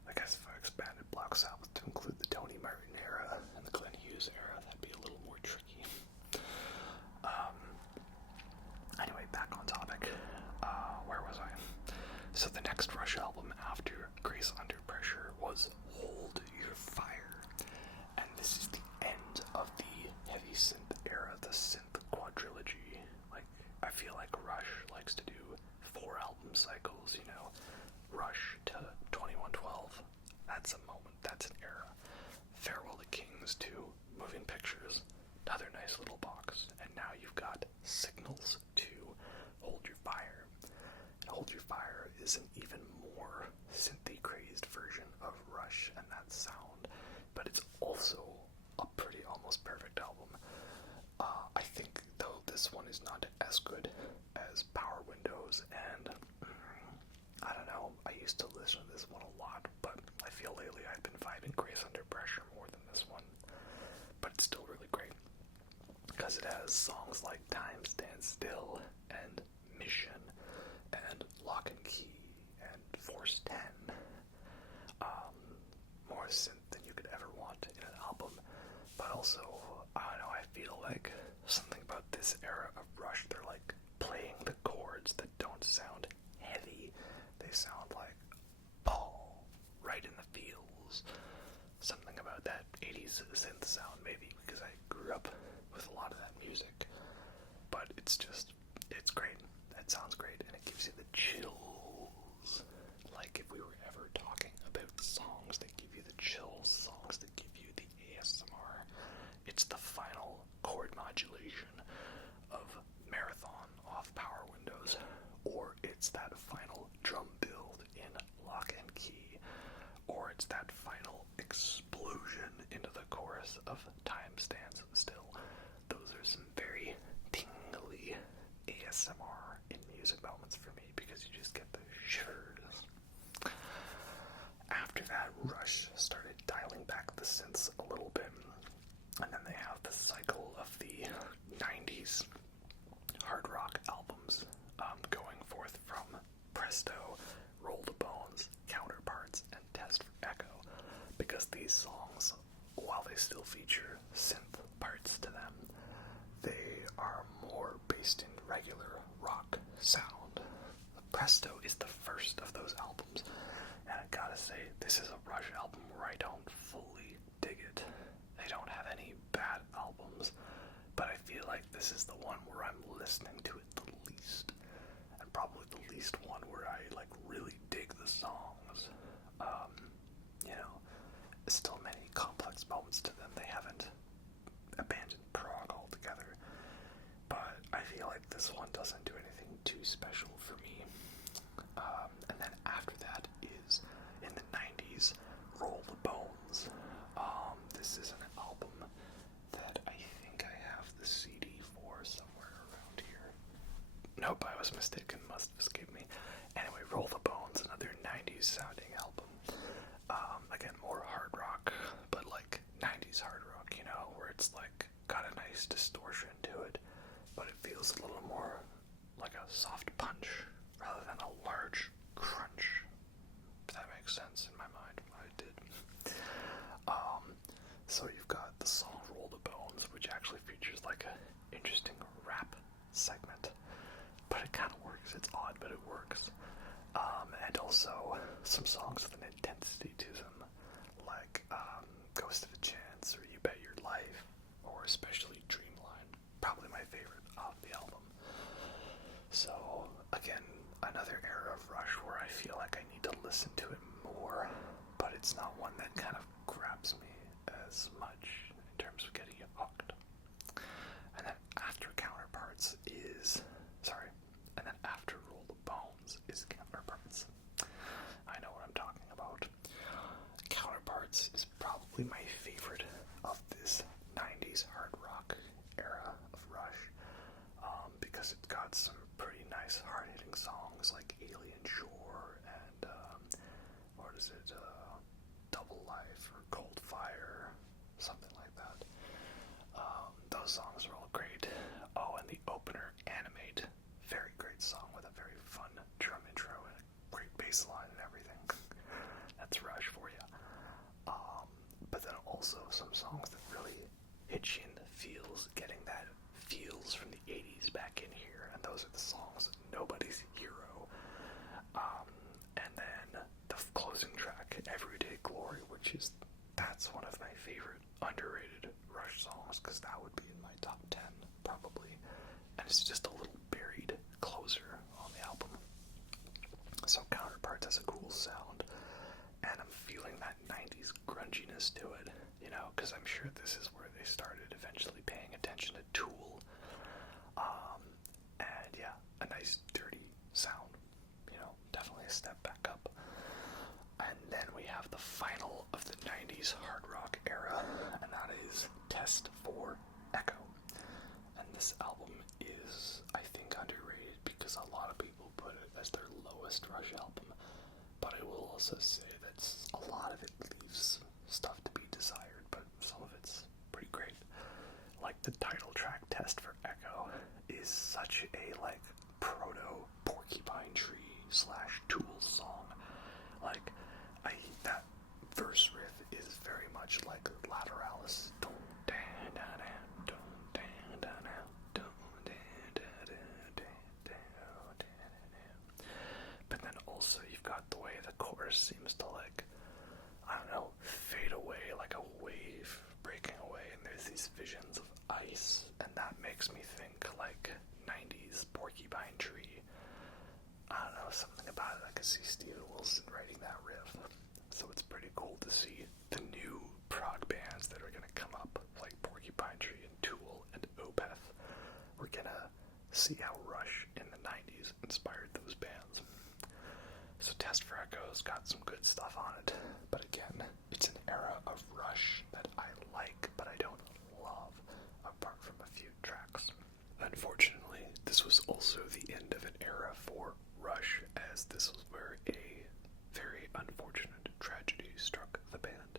I guess if I expanded Black Sabbath to include the Tony Martin era and the Glenn Hughes era, that'd be a little more tricky. Anyway, back on topic. Where was I? So the next Rush album after Grace Under Pressure was Hold Your Fire. And this is the end of the heavy synth era, the synth quadrilogy. I feel like Rush likes to do 4 album cycles, Rush to 2112. That's a moment, that's an era. Farewell to Kings to Moving Pictures, another nice little box. And now you've got Signals to Hold Your Fire. And Hold Your Fire is an even more synthy crazed version of Rush and that sound, but it's also a pretty almost perfect album. I think though this one is not as good as Power Windows, and I don't know, I used to listen to this one a lot, but I feel lately I've been vibing Grace Under Pressure more than this one. But it's still really great, because it has songs like Time Stands Still, and Mission, and Lock and Key, and Force 10. More synth than you could ever want in an album. But also, I don't know, I feel like something about this era of Rush, they're like playing the chords that don't sound heavy. They sound like, right in the feels. Something about that 80s synth sound, maybe, because I grew up with a lot of that music. But it's great. That sounds great, and it gives you the chills. Like if we were ever talking about songs that give you the chills, songs that give you the ASMR, it's the final chord modulation of Marathon off Power Windows, or it's that final drum build in Lock and Key, or it's that final explosion into the chorus of Time Stands Still. Those are some very tingly ASMR in music moments for me, because you just get the shivers. After that, Rush started dialing back the synths a little bit, and then they have the cycle of the 90s hard rock albums, going forth from Presto, Roll the Bones, Counterparts, and Test for Echo, because these songs, while they still feature synth parts to them, they are more based in regular rock sound. Presto is the first of those albums, and I gotta say, this is a Rush album where I don't fully dig it. They don't have any bad albums, but I feel like this is the one where I'm listening to it the least, and probably the least one where I really dig the songs. Still many complex moments to them. They haven't abandoned prog altogether, but I feel like this one doesn't do anything too special for me. And then after that is, in the 90s, Roll the Bones. This is an album that I think I have the CD for somewhere around here. Nope, I was mistaken, must have escaped me. Anyway, Roll the Bones, another 90s sounding album. Again, more hard rock, but 90s hard rock, where it's got a nice distortion to it, but it feels a little more like a soft punch rather than a large crunch. If that makes sense in my mind, I did. So you've got the song Roll the Bones, which actually features a interesting rap segment, but it kind of works. It's odd, but it works. And also some songs with an intensity to them, like Ghost of a Chance, or You Bet Your Life, or especially Dreamline, probably my favorite of the album. So again, another era of Rush where I feel like I need to listen to it more, but it's not one that kind of grabs me as much in terms of getting you hooked. And then after Counterparts is, and then after Roll the Bones is Counterparts. I know what I'm talking about. Counterparts is probably my favorite of this 90s hard rock era of Rush, because it's got some pretty nice hard-hitting songs like Alien Shore and, Double Life or Cold Fire, something like that. Those songs are all great. Oh, and the opener, Animate, very great song with a very fun drum intro and a great bass line and everything. That's Rush for you. But then also some songs that really hit you in the feels, getting that feels from the 80s back in here, and those are the songs Nobody's Hero. And then the closing track, Everyday Glory, that's one of my favorite underrated Rush songs, because that would be in my top 10 probably, and it's just a little buried closer on the album. So Counterparts has a cool sound, and I'm feeling that 90s grunginess to it, because I'm sure this is where they started eventually paying attention to Tool. And yeah, a nice dirty sound, definitely a step back up. And then we have the final of the 90s hard rock era, and that is Test for Echo. And this album is, I think, underrated because a lot of people put it as their lowest Rush album, but I will also say that a lot of it leaves stuff to be desired, but some of it's pretty great. Like the title track, Test for Echo, is such a proto Porcupine Tree / Tool song. That verse riff is very much like Lateralis. But then also you've got the way the chorus seems to fade away like a wave breaking away, and there's these visions of ice, and that makes me think 90s Porcupine Tree. I don't know, something about it. I could see Steven Wilson writing that riff. So it's pretty cool to see the new prog bands that are going to come up, like Porcupine Tree and Tool and Opeth. We're going to see how Rush in the 90s inspired those bands. So Test for Echo's got some good stuff on it, but again, it's an era of Rush that I like, but I don't love, apart from a few tracks. Unfortunately, this was also the end of an era for Rush, as this was where a very unfortunate tragedy struck the band.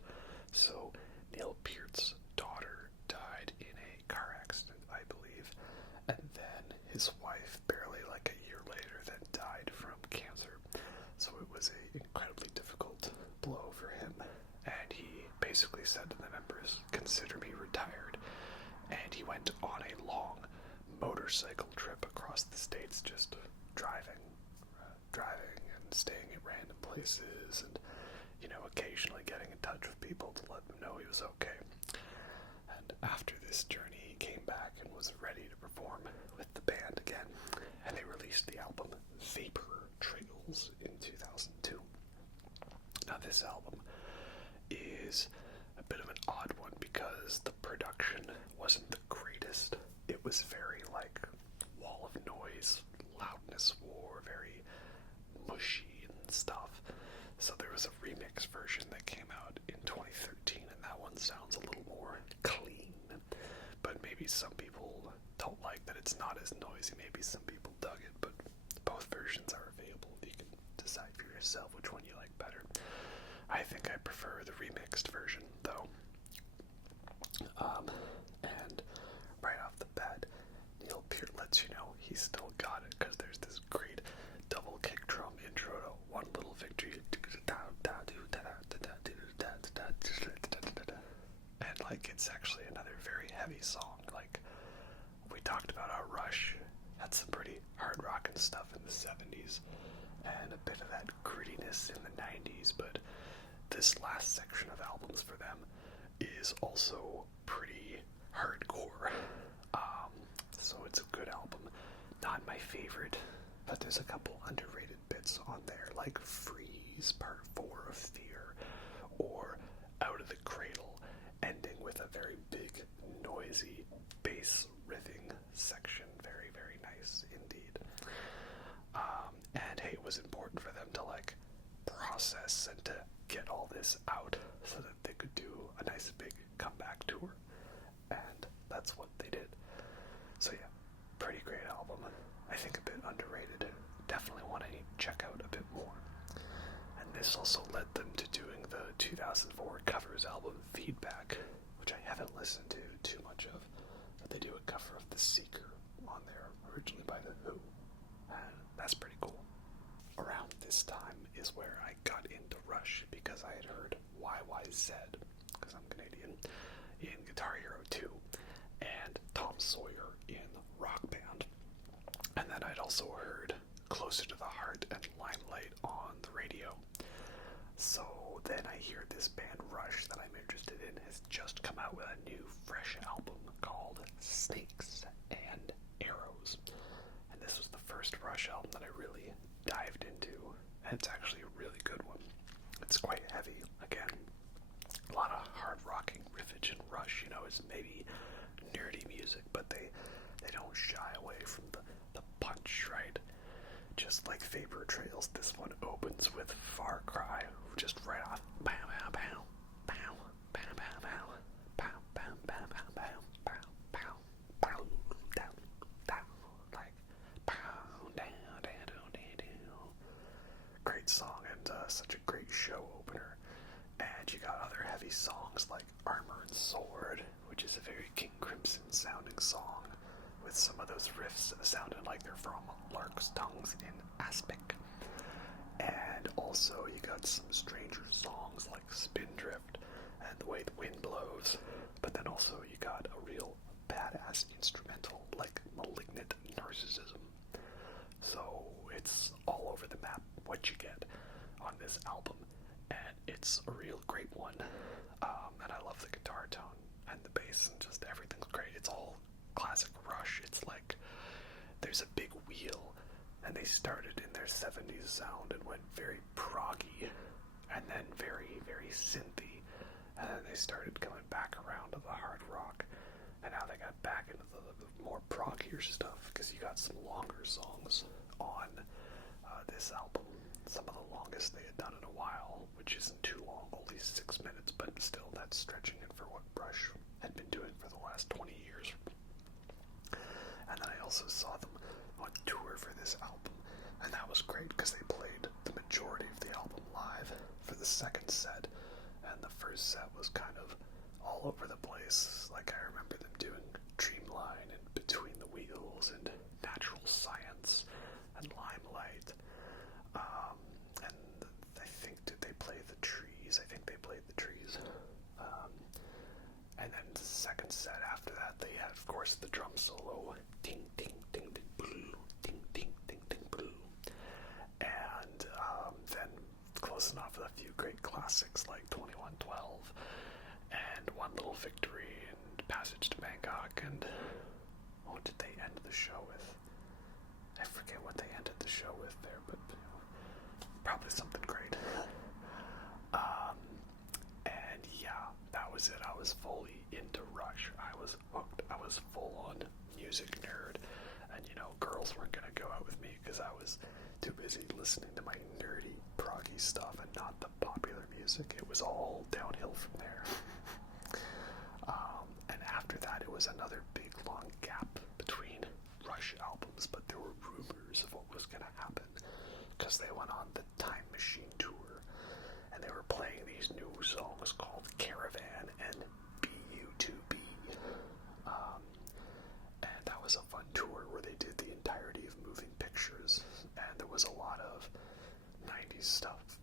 So Neil Peart's daughter died in a car accident, I believe, and then his wife barely a year later then died from cancer. So it was an incredibly difficult blow for him, and he basically said to the members, "Consider me retired," and he went on a long motorcycle trip across the states, just driving and staying at random places, and occasionally getting in touch with people to let them know he was okay. And after this journey, he came back and was ready to perform with the band again, and they released the album Vapor Trails in 2002. Now this album is a bit of an odd one because the production wasn't the greatest. It was very wall of noise, loudness war, very mushy and stuff. So there was a remix version that came out in 2013, and that one sounds a little more clean. But maybe some people don't like that it's not as noisy. Maybe some people dug it, but both versions are available. You can decide for yourself which one you like better. I think I prefer the remixed version, though. And right off the bat, Neil Peart lets you know he's still got it, because there's this great double kick drum intro to One Little Victory. And it's actually another very heavy song. We talked about how Rush had some pretty hard rockin' stuff in the 70s and a bit of that grittiness in the 90s, but this last section of albums for them is also pretty hardcore. So it's a good album. Not my favorite, but there's a couple underrated bits on there, like Freeze, Part 4 of Fear, or Out of the Cradle, and with a very big, noisy bass riffing section. Very, very nice indeed. And hey, it was important for them to like process and to get all this out so that they could do a nice big comeback tour. And that's what they did. So yeah, pretty great album. I think a bit underrated. Definitely want to check out a bit more. And this also led them to doing the 2004 covers album Feedback, which I haven't listened to too much of, but they do a cover of The Seeker on there, originally by The Who, and that's pretty cool. Around this time is where I got into Rush, because I had heard YYZ, because I'm Canadian, in Guitar Hero 2, and Tom Sawyer in Rock Band. And then I'd also heard Closer to the Heart and Limelight on the radio. So then I hear this band Rush that I'm interested in has just come out with a new fresh album called Snakes and Arrows. And this was the first Rush album that I really dived into, and it's actually a really good one. It's quite heavy. Again, a lot of hard rocking riffage and Rush, you know, is maybe nerdy music, but they don't shy away from the punch, right? Just like Vapor Trails, this one opens with Far Cry, just right off. Pow, pow, pow, pow, pow, pow, pow, pow, pow, pow, pow, pow, pow, pow, down, down, like pow, down, down, down, down. Great song and such a great show opener. And you got other heavy songs like Armor and Sword, which is a very King Crimson sounding song, with some of those riffs sounding like they're from Lark's Tongues in Aspic. And also you got some Stranger songs like Spindrift and The Way the Wind Blows, but then also you got a real badass instrumental like Malignant Narcissism. So it's all over the map what you get on this album, and it's a real great one. And I love the guitar tone and the bass and just everything's great. It's all classic Rush. It's like there's a big wheel, and they started in their 70s sound and went very proggy and then very, very synthy, and then they started coming back around to the hard rock, and now they got back into the more proggier stuff, because you got some longer songs on this album. Some of the longest they had done in a while, which isn't too long, only 6 minutes, but still that's stretching it for what Rush had been doing for the last 20 years. And then I also saw them on tour for this album, and that was great because they played the majority of the album live for the second set, and the first set was kind of all over the place. Like, I remember them doing Dreamline and Between the Wheels and Natural Science and Limelight, and I think, did they play The Trees? I think they played The Trees. And then the second set after that, they had, of course, the drum solo, ding, ding, ding, ding, blue, ding, ding, ding, ding, blue. And then closing off with a few great classics like 2112 and One Little Victory and Passage to Bangkok. And what did they end the show with? I forget what they ended the show with there, but you know, probably something great. And yeah, that was it. I was fully into Rush. I was hooked. I was full-on music nerd. And, you know, girls weren't going to go out with me because I was too busy listening to my nerdy, proggy stuff and not the popular music. It was all downhill from there. And after that, it was another big, long gap between Rush albums, but there were rumors of what was going to happen because they went on the Time Machine tour, and they were playing these new songs called Caravan and BU2B. And that was a fun tour where they did the entirety of Moving Pictures, and there was a lot of 90s stuff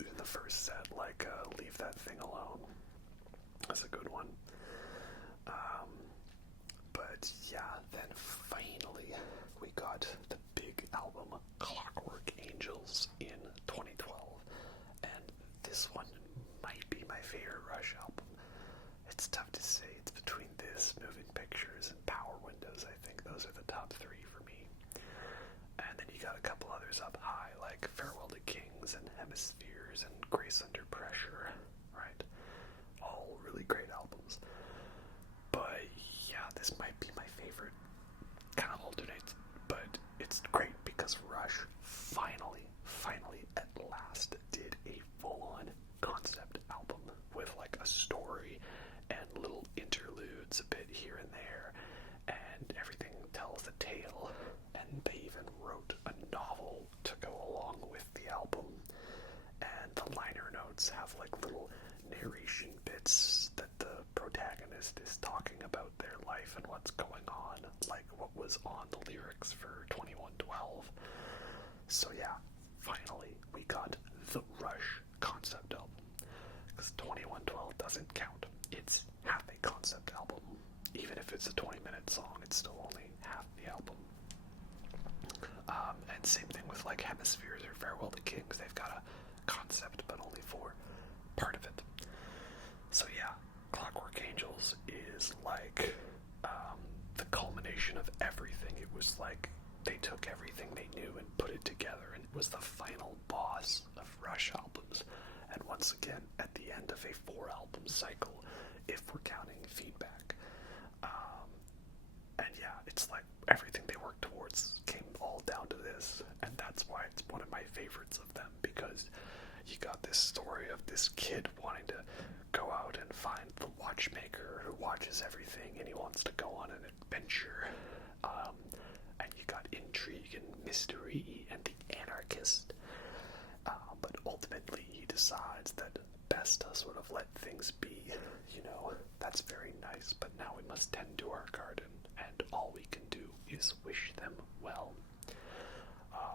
in the first set, like Leave That Thing Alone. That's a good one. But yeah, then finally we got the big album Clockwork Angels in 2012, and this one might be my favorite Rush album. It's tough to say. It's between this, Moving Pictures, and Power Windows. I think those are the top three for me. And then you got a couple others up high, like Farewell to Kings and Hemispheres and Grace Under Pressure, right? All really great albums. this might be my favorite. Kind of alternates, but it's great because Rush finally, at last did a full-on concept album with like a story and little interludes a bit here and there, and everything tells a tale, and they even wrote a novel to go along with the album, and the liner notes have like little narration bits that the protagonist is talking about their life and what's going on, like what was on the lyrics for 2112. So yeah, finally we got the Rush concept album, because 2112 doesn't count. It's half a concept album. Even if it's a 20-minute song, it's still only half the album. And same thing with like Hemispheres or Farewell to Kings. They've got a concept, but only for part of it. So yeah, Clockwork Angels is like the culmination of everything. It was like they took everything they knew and put it together, and it was the final boss of Rush albums. And once again, at the end of a 4-album cycle, if we're counting feedback. And yeah, it's like everything they worked towards came all down to this, and that's why it's one of my favorites of them, because you got this story of this kid wanting to go out and find the watchmaker who watches everything, and he wants to go on an adventure. And you got intrigue and mystery and the anarchist. But ultimately he decides that best to sort of let things be. You know, that's very nice, but now we must tend to our garden, and all we can do is wish them well.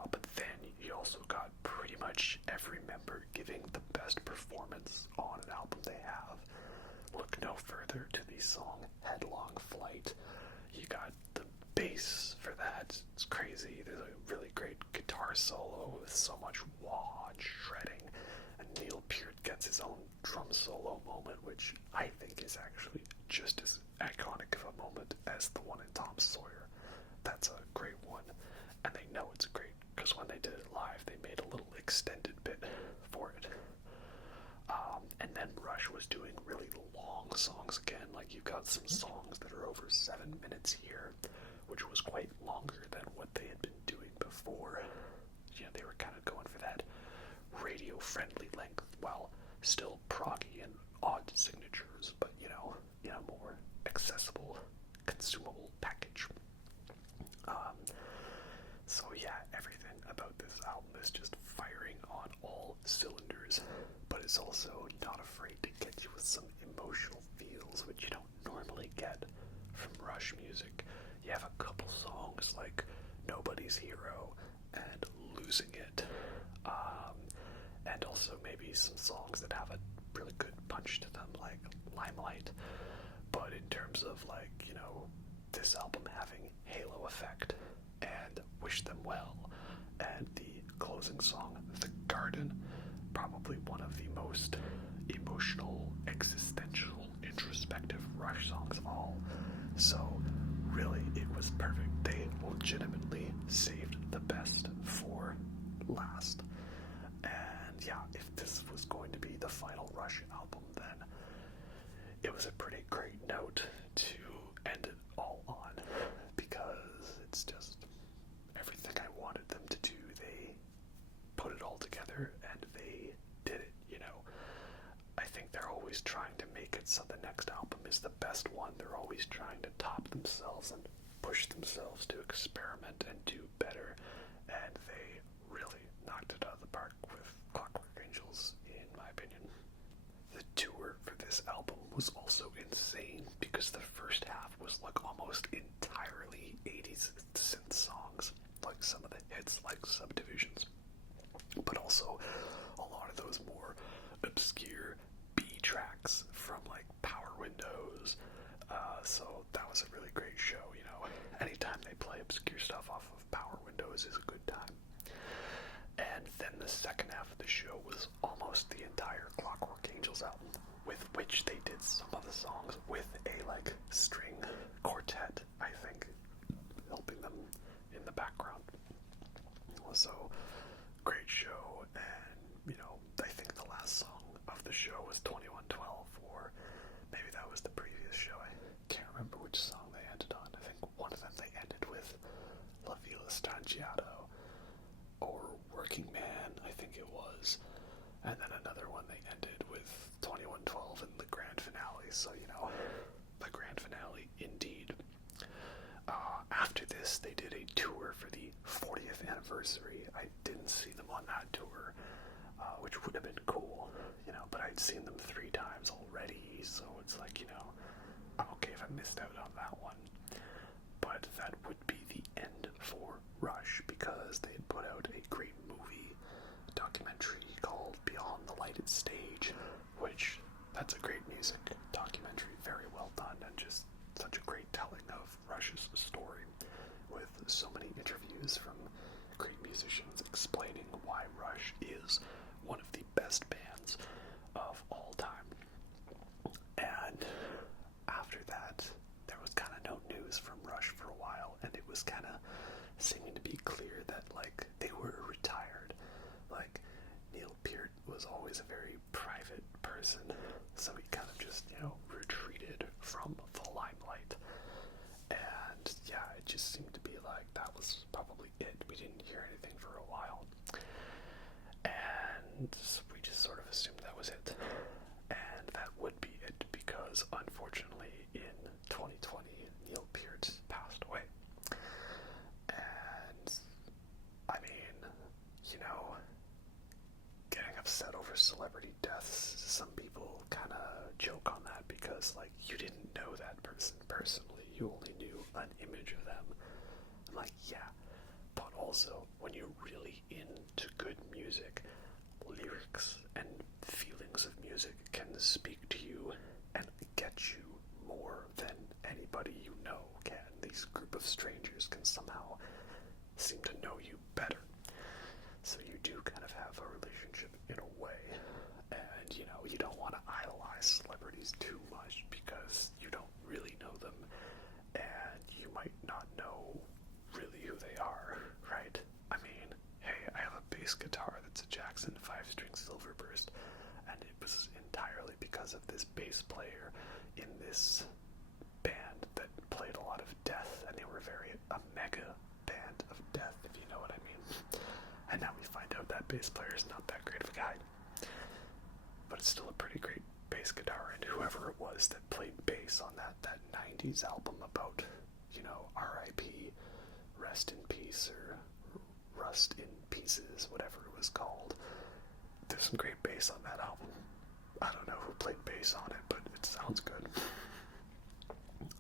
But then you also got pretty much every member giving the best performance on an album they have. Look no further to the song Headlong Flight. You got the bass for that. It's crazy. There's a really great guitar solo with so much wah and shredding. And Neil Peart gets his own drum solo moment, which I think is actually just as iconic of a moment as the one in Tom Sawyer. That's a great one. And they know it's great, because when they did it live, they made a little extended bit for it. And then Rush was doing really long songs again. Like, you've got some songs that are over 7 minutes here, which was quite longer than what they had been doing before. You know, they were kind of going for that radio-friendly length, while still proggy and odd signatures, but, you know, in a more accessible, consumable package. So yeah, everything about this album is just firing on all cylinders, but it's also not afraid to get you with some emotional feels, which you don't normally get from Rush music. You have a couple songs like Nobody's Hero and Losing It, and also maybe some songs that have a really good punch to them, like Limelight. But in terms of, like, you know, this album having halo effect and Wish Them Well, and the closing song, The Garden, probably one of the most emotional, existential, introspective Rush songs of all. So really, it was perfect. They legitimately saved the best for last. And yeah, if this was going to be the final Rush album, then it was a pretty great note to end it all on, because it's just everything I wanted them to do. They put it all together, and they did it, you know. I think they're always trying to make it so the next album is the best one. They're always trying to top themselves and push themselves to experiment and do better, and they really knocked it out of the park with Clockwork Angels, in my opinion. The tour for this album was also insane, because the first half was like almost entirely 80s synth songs, like some of the hits like Subdivisions, but also a lot of those more obscure B tracks from like Power Windows. So that was a really great show, you know. Anytime they play obscure stuff off of Power Windows is a good time. And then the second half of the show was almost the entire Clockwork Angels album, with which they did some of the songs with a like string quartet, I think, helping them in the background. So great show. And you know, I think the last song of the show was 2112, or maybe that was the previous show. I can't remember which song they ended Fila Stanchiato, or Working Man, I think it was. And then another one they ended with 2112 in the grand finale. So, the grand finale indeed. After this, they did a tour for the 40th anniversary. I didn't see them on that tour, which would have been cool, but I'd seen them 3 times already, so it's like, I'm okay if I missed out on that one. But that would be the end for Rush, because they had put out a great movie, a documentary called Beyond the Lighted Stage, which, that's a great music documentary, very well done, and just such a great telling of Rush's story, with so many interviews from great musicians explaining why Rush is one of the best bands of all time. And after that, there was kind of no news from Rush for a while, and it was kind of seeming to be clear that, like, they were retired. Like, Neil Peart was always a very private person, so he kind of just, retreated from the limelight. And yeah, it just seemed to be like that was probably it. We didn't hear anything for a while. And we just sort of assumed that was it. And that would be it, because unfortunately in 2020, Neil Peart passed away. And I mean, getting upset over celebrity deaths, some people kind of joke on that because, like, you didn't know that person personally, you only knew an image of them. I'm like, yeah, but also, when you're really into good music, lyrics and feelings of music can speak to you and get you more than anybody you know can. These group of strangers can somehow seem to know you better. So you do kind of have a relationship in a way. And, you don't want to idolize celebrities too much because you don't really know them. And you might not know really who they are, right? I mean, hey, I have a bass guitar that's a Jackson 5-string Silverburst, and it was entirely because of this bass player in this band that played a lot of death, and they were a mega band of death, if you know what I mean. And now we find out that bass player is not that great of a guy, but it's still a pretty great bass guitar, and whoever it was that played bass on that 90s album about, R.I.P., Rest in Peace, or Rust in Pieces, whatever it was called. There's some great bass on that album. I don't know who played bass on it, but it sounds good.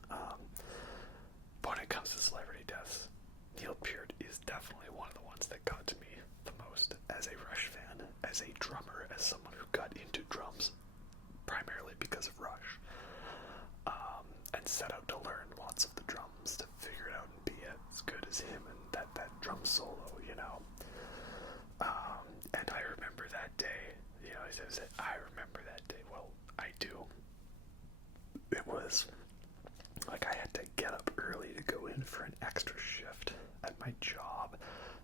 But when it comes to celebrity deaths, Neil Peart is definitely one of the ones that got to me the most as a Rush fan, as a drummer, as someone who got into drums primarily because of Rush, and set out to learn lots of the drums to figure it out and be as good as him and that drum solo, and I remember that day, I remember that day, well, I do. It was like I had to get up early to go in for an extra shift at my job,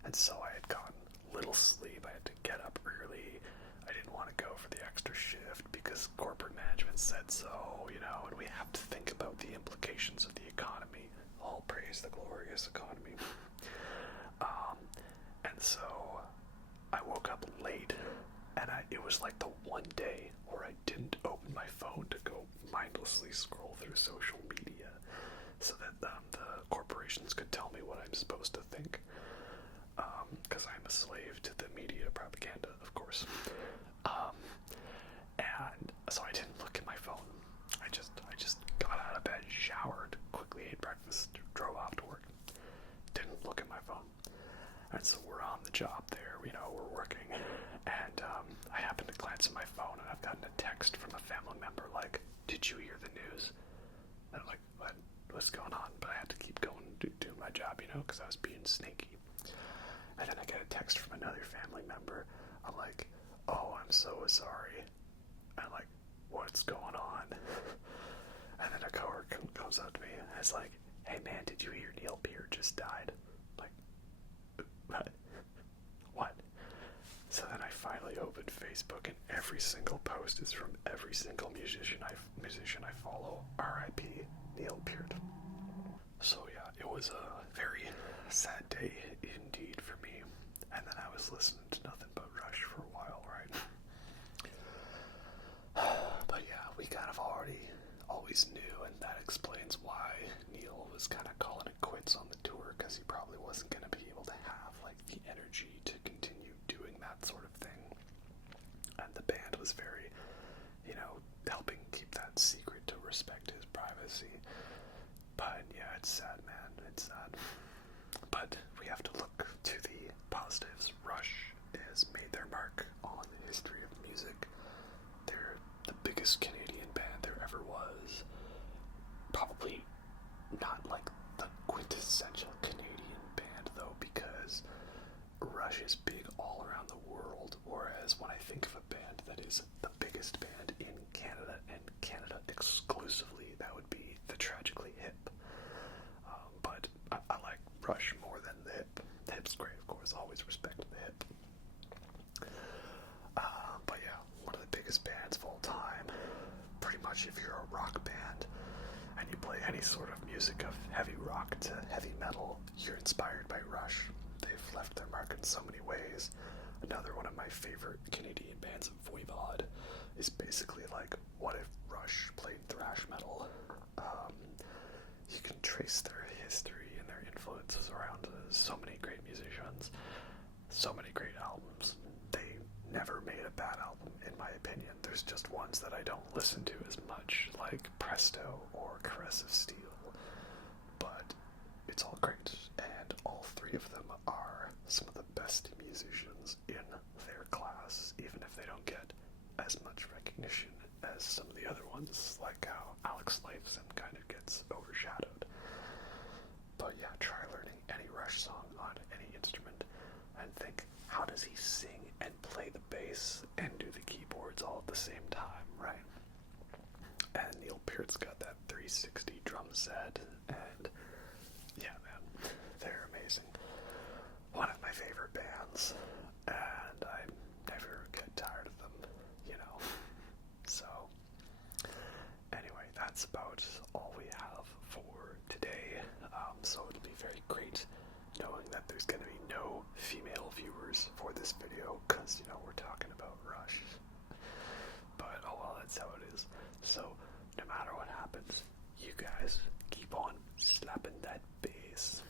and so I had gotten little sleep. I had to get up early. I didn't want to go for the extra shift because corporate management said so, and we have to think about the implications of the economy. All praise the glorious economy. And so I woke up late, and it was like the one day where I didn't open my phone to go mindlessly scroll through social media so that the corporations could tell me what I'm supposed to think, because I'm a slave to the media propaganda, of course. And so I didn't look at my phone. I just got out of bed, showered, quickly ate breakfast, drove off to work. Didn't look at my phone. And so we're on the job there, we're working, and I happen to glance at my phone, and I've gotten a text from a family member like, "Did you hear the news?" And I'm like, what's going on? But I had to keep going and do my job, because I was being sneaky. And then I get a text from another family member. I'm like, "Oh, I'm so sorry." I'm like, "What's going on?" And then a coworker comes up to me and is like, "Hey man, did you hear Neil Peart just died?" I'm like, what? So then I finally opened Facebook, and every single post is from every single musician I follow. R.I.P. Neil Peart. So yeah, it was a very sad day he's new, and that explains why Neil was kind of calling it quits on the tour, because he probably wasn't going to be able to have like the energy to continue doing that sort of thing. And the band was very, helping keep that secret to respect his privacy. But yeah, it's sad, man. It's sad. But we have to look to the positives. Rush has made their mark on the history of music. They're the biggest Canadian band there ever was. Probably not like the quintessential Canadian band, though, because Rush is big all around the world, whereas when I think of a band that is the biggest band in Canada, and Canada exclusively, that would be the Tragically Hip. But I like Rush more than the Hip. The Hip's great, of course, always respect the Hip. But yeah, one of the biggest bands of all time. Pretty much if you're a rock band and you play any sort of music of heavy rock to heavy metal, you're inspired by Rush. They've left their mark in so many ways. Another one of my favorite Canadian bands, Voivod, is basically like, what if Rush played thrash metal? You can trace their history and their influences around so many great musicians, so many great albums. They never made a bad album, in my opinion. There's just ones that I don't listen to as much, like Presto or Caress of Steel. But it's all great, and all three of them are some of the best musicians in their class, even if they don't get as much recognition as some of the other ones, like how Alex Lifeson kind of gets overshadowed. But yeah, try learning any Rush song on any instrument and think, how does he sing and play the bass and do the keyboards all at the same time, right? And Neil Peart's got that 360 drum set, and yeah, man, they're amazing. One of my favorite bands, and I never get tired of them, So, anyway, that's about all we have for today. So it'll be very great knowing that there's going to be no female viewers for this video, because, we're talking about Rush. But, oh well, that's how it is. So, no matter what happens, you guys keep on slapping that bass.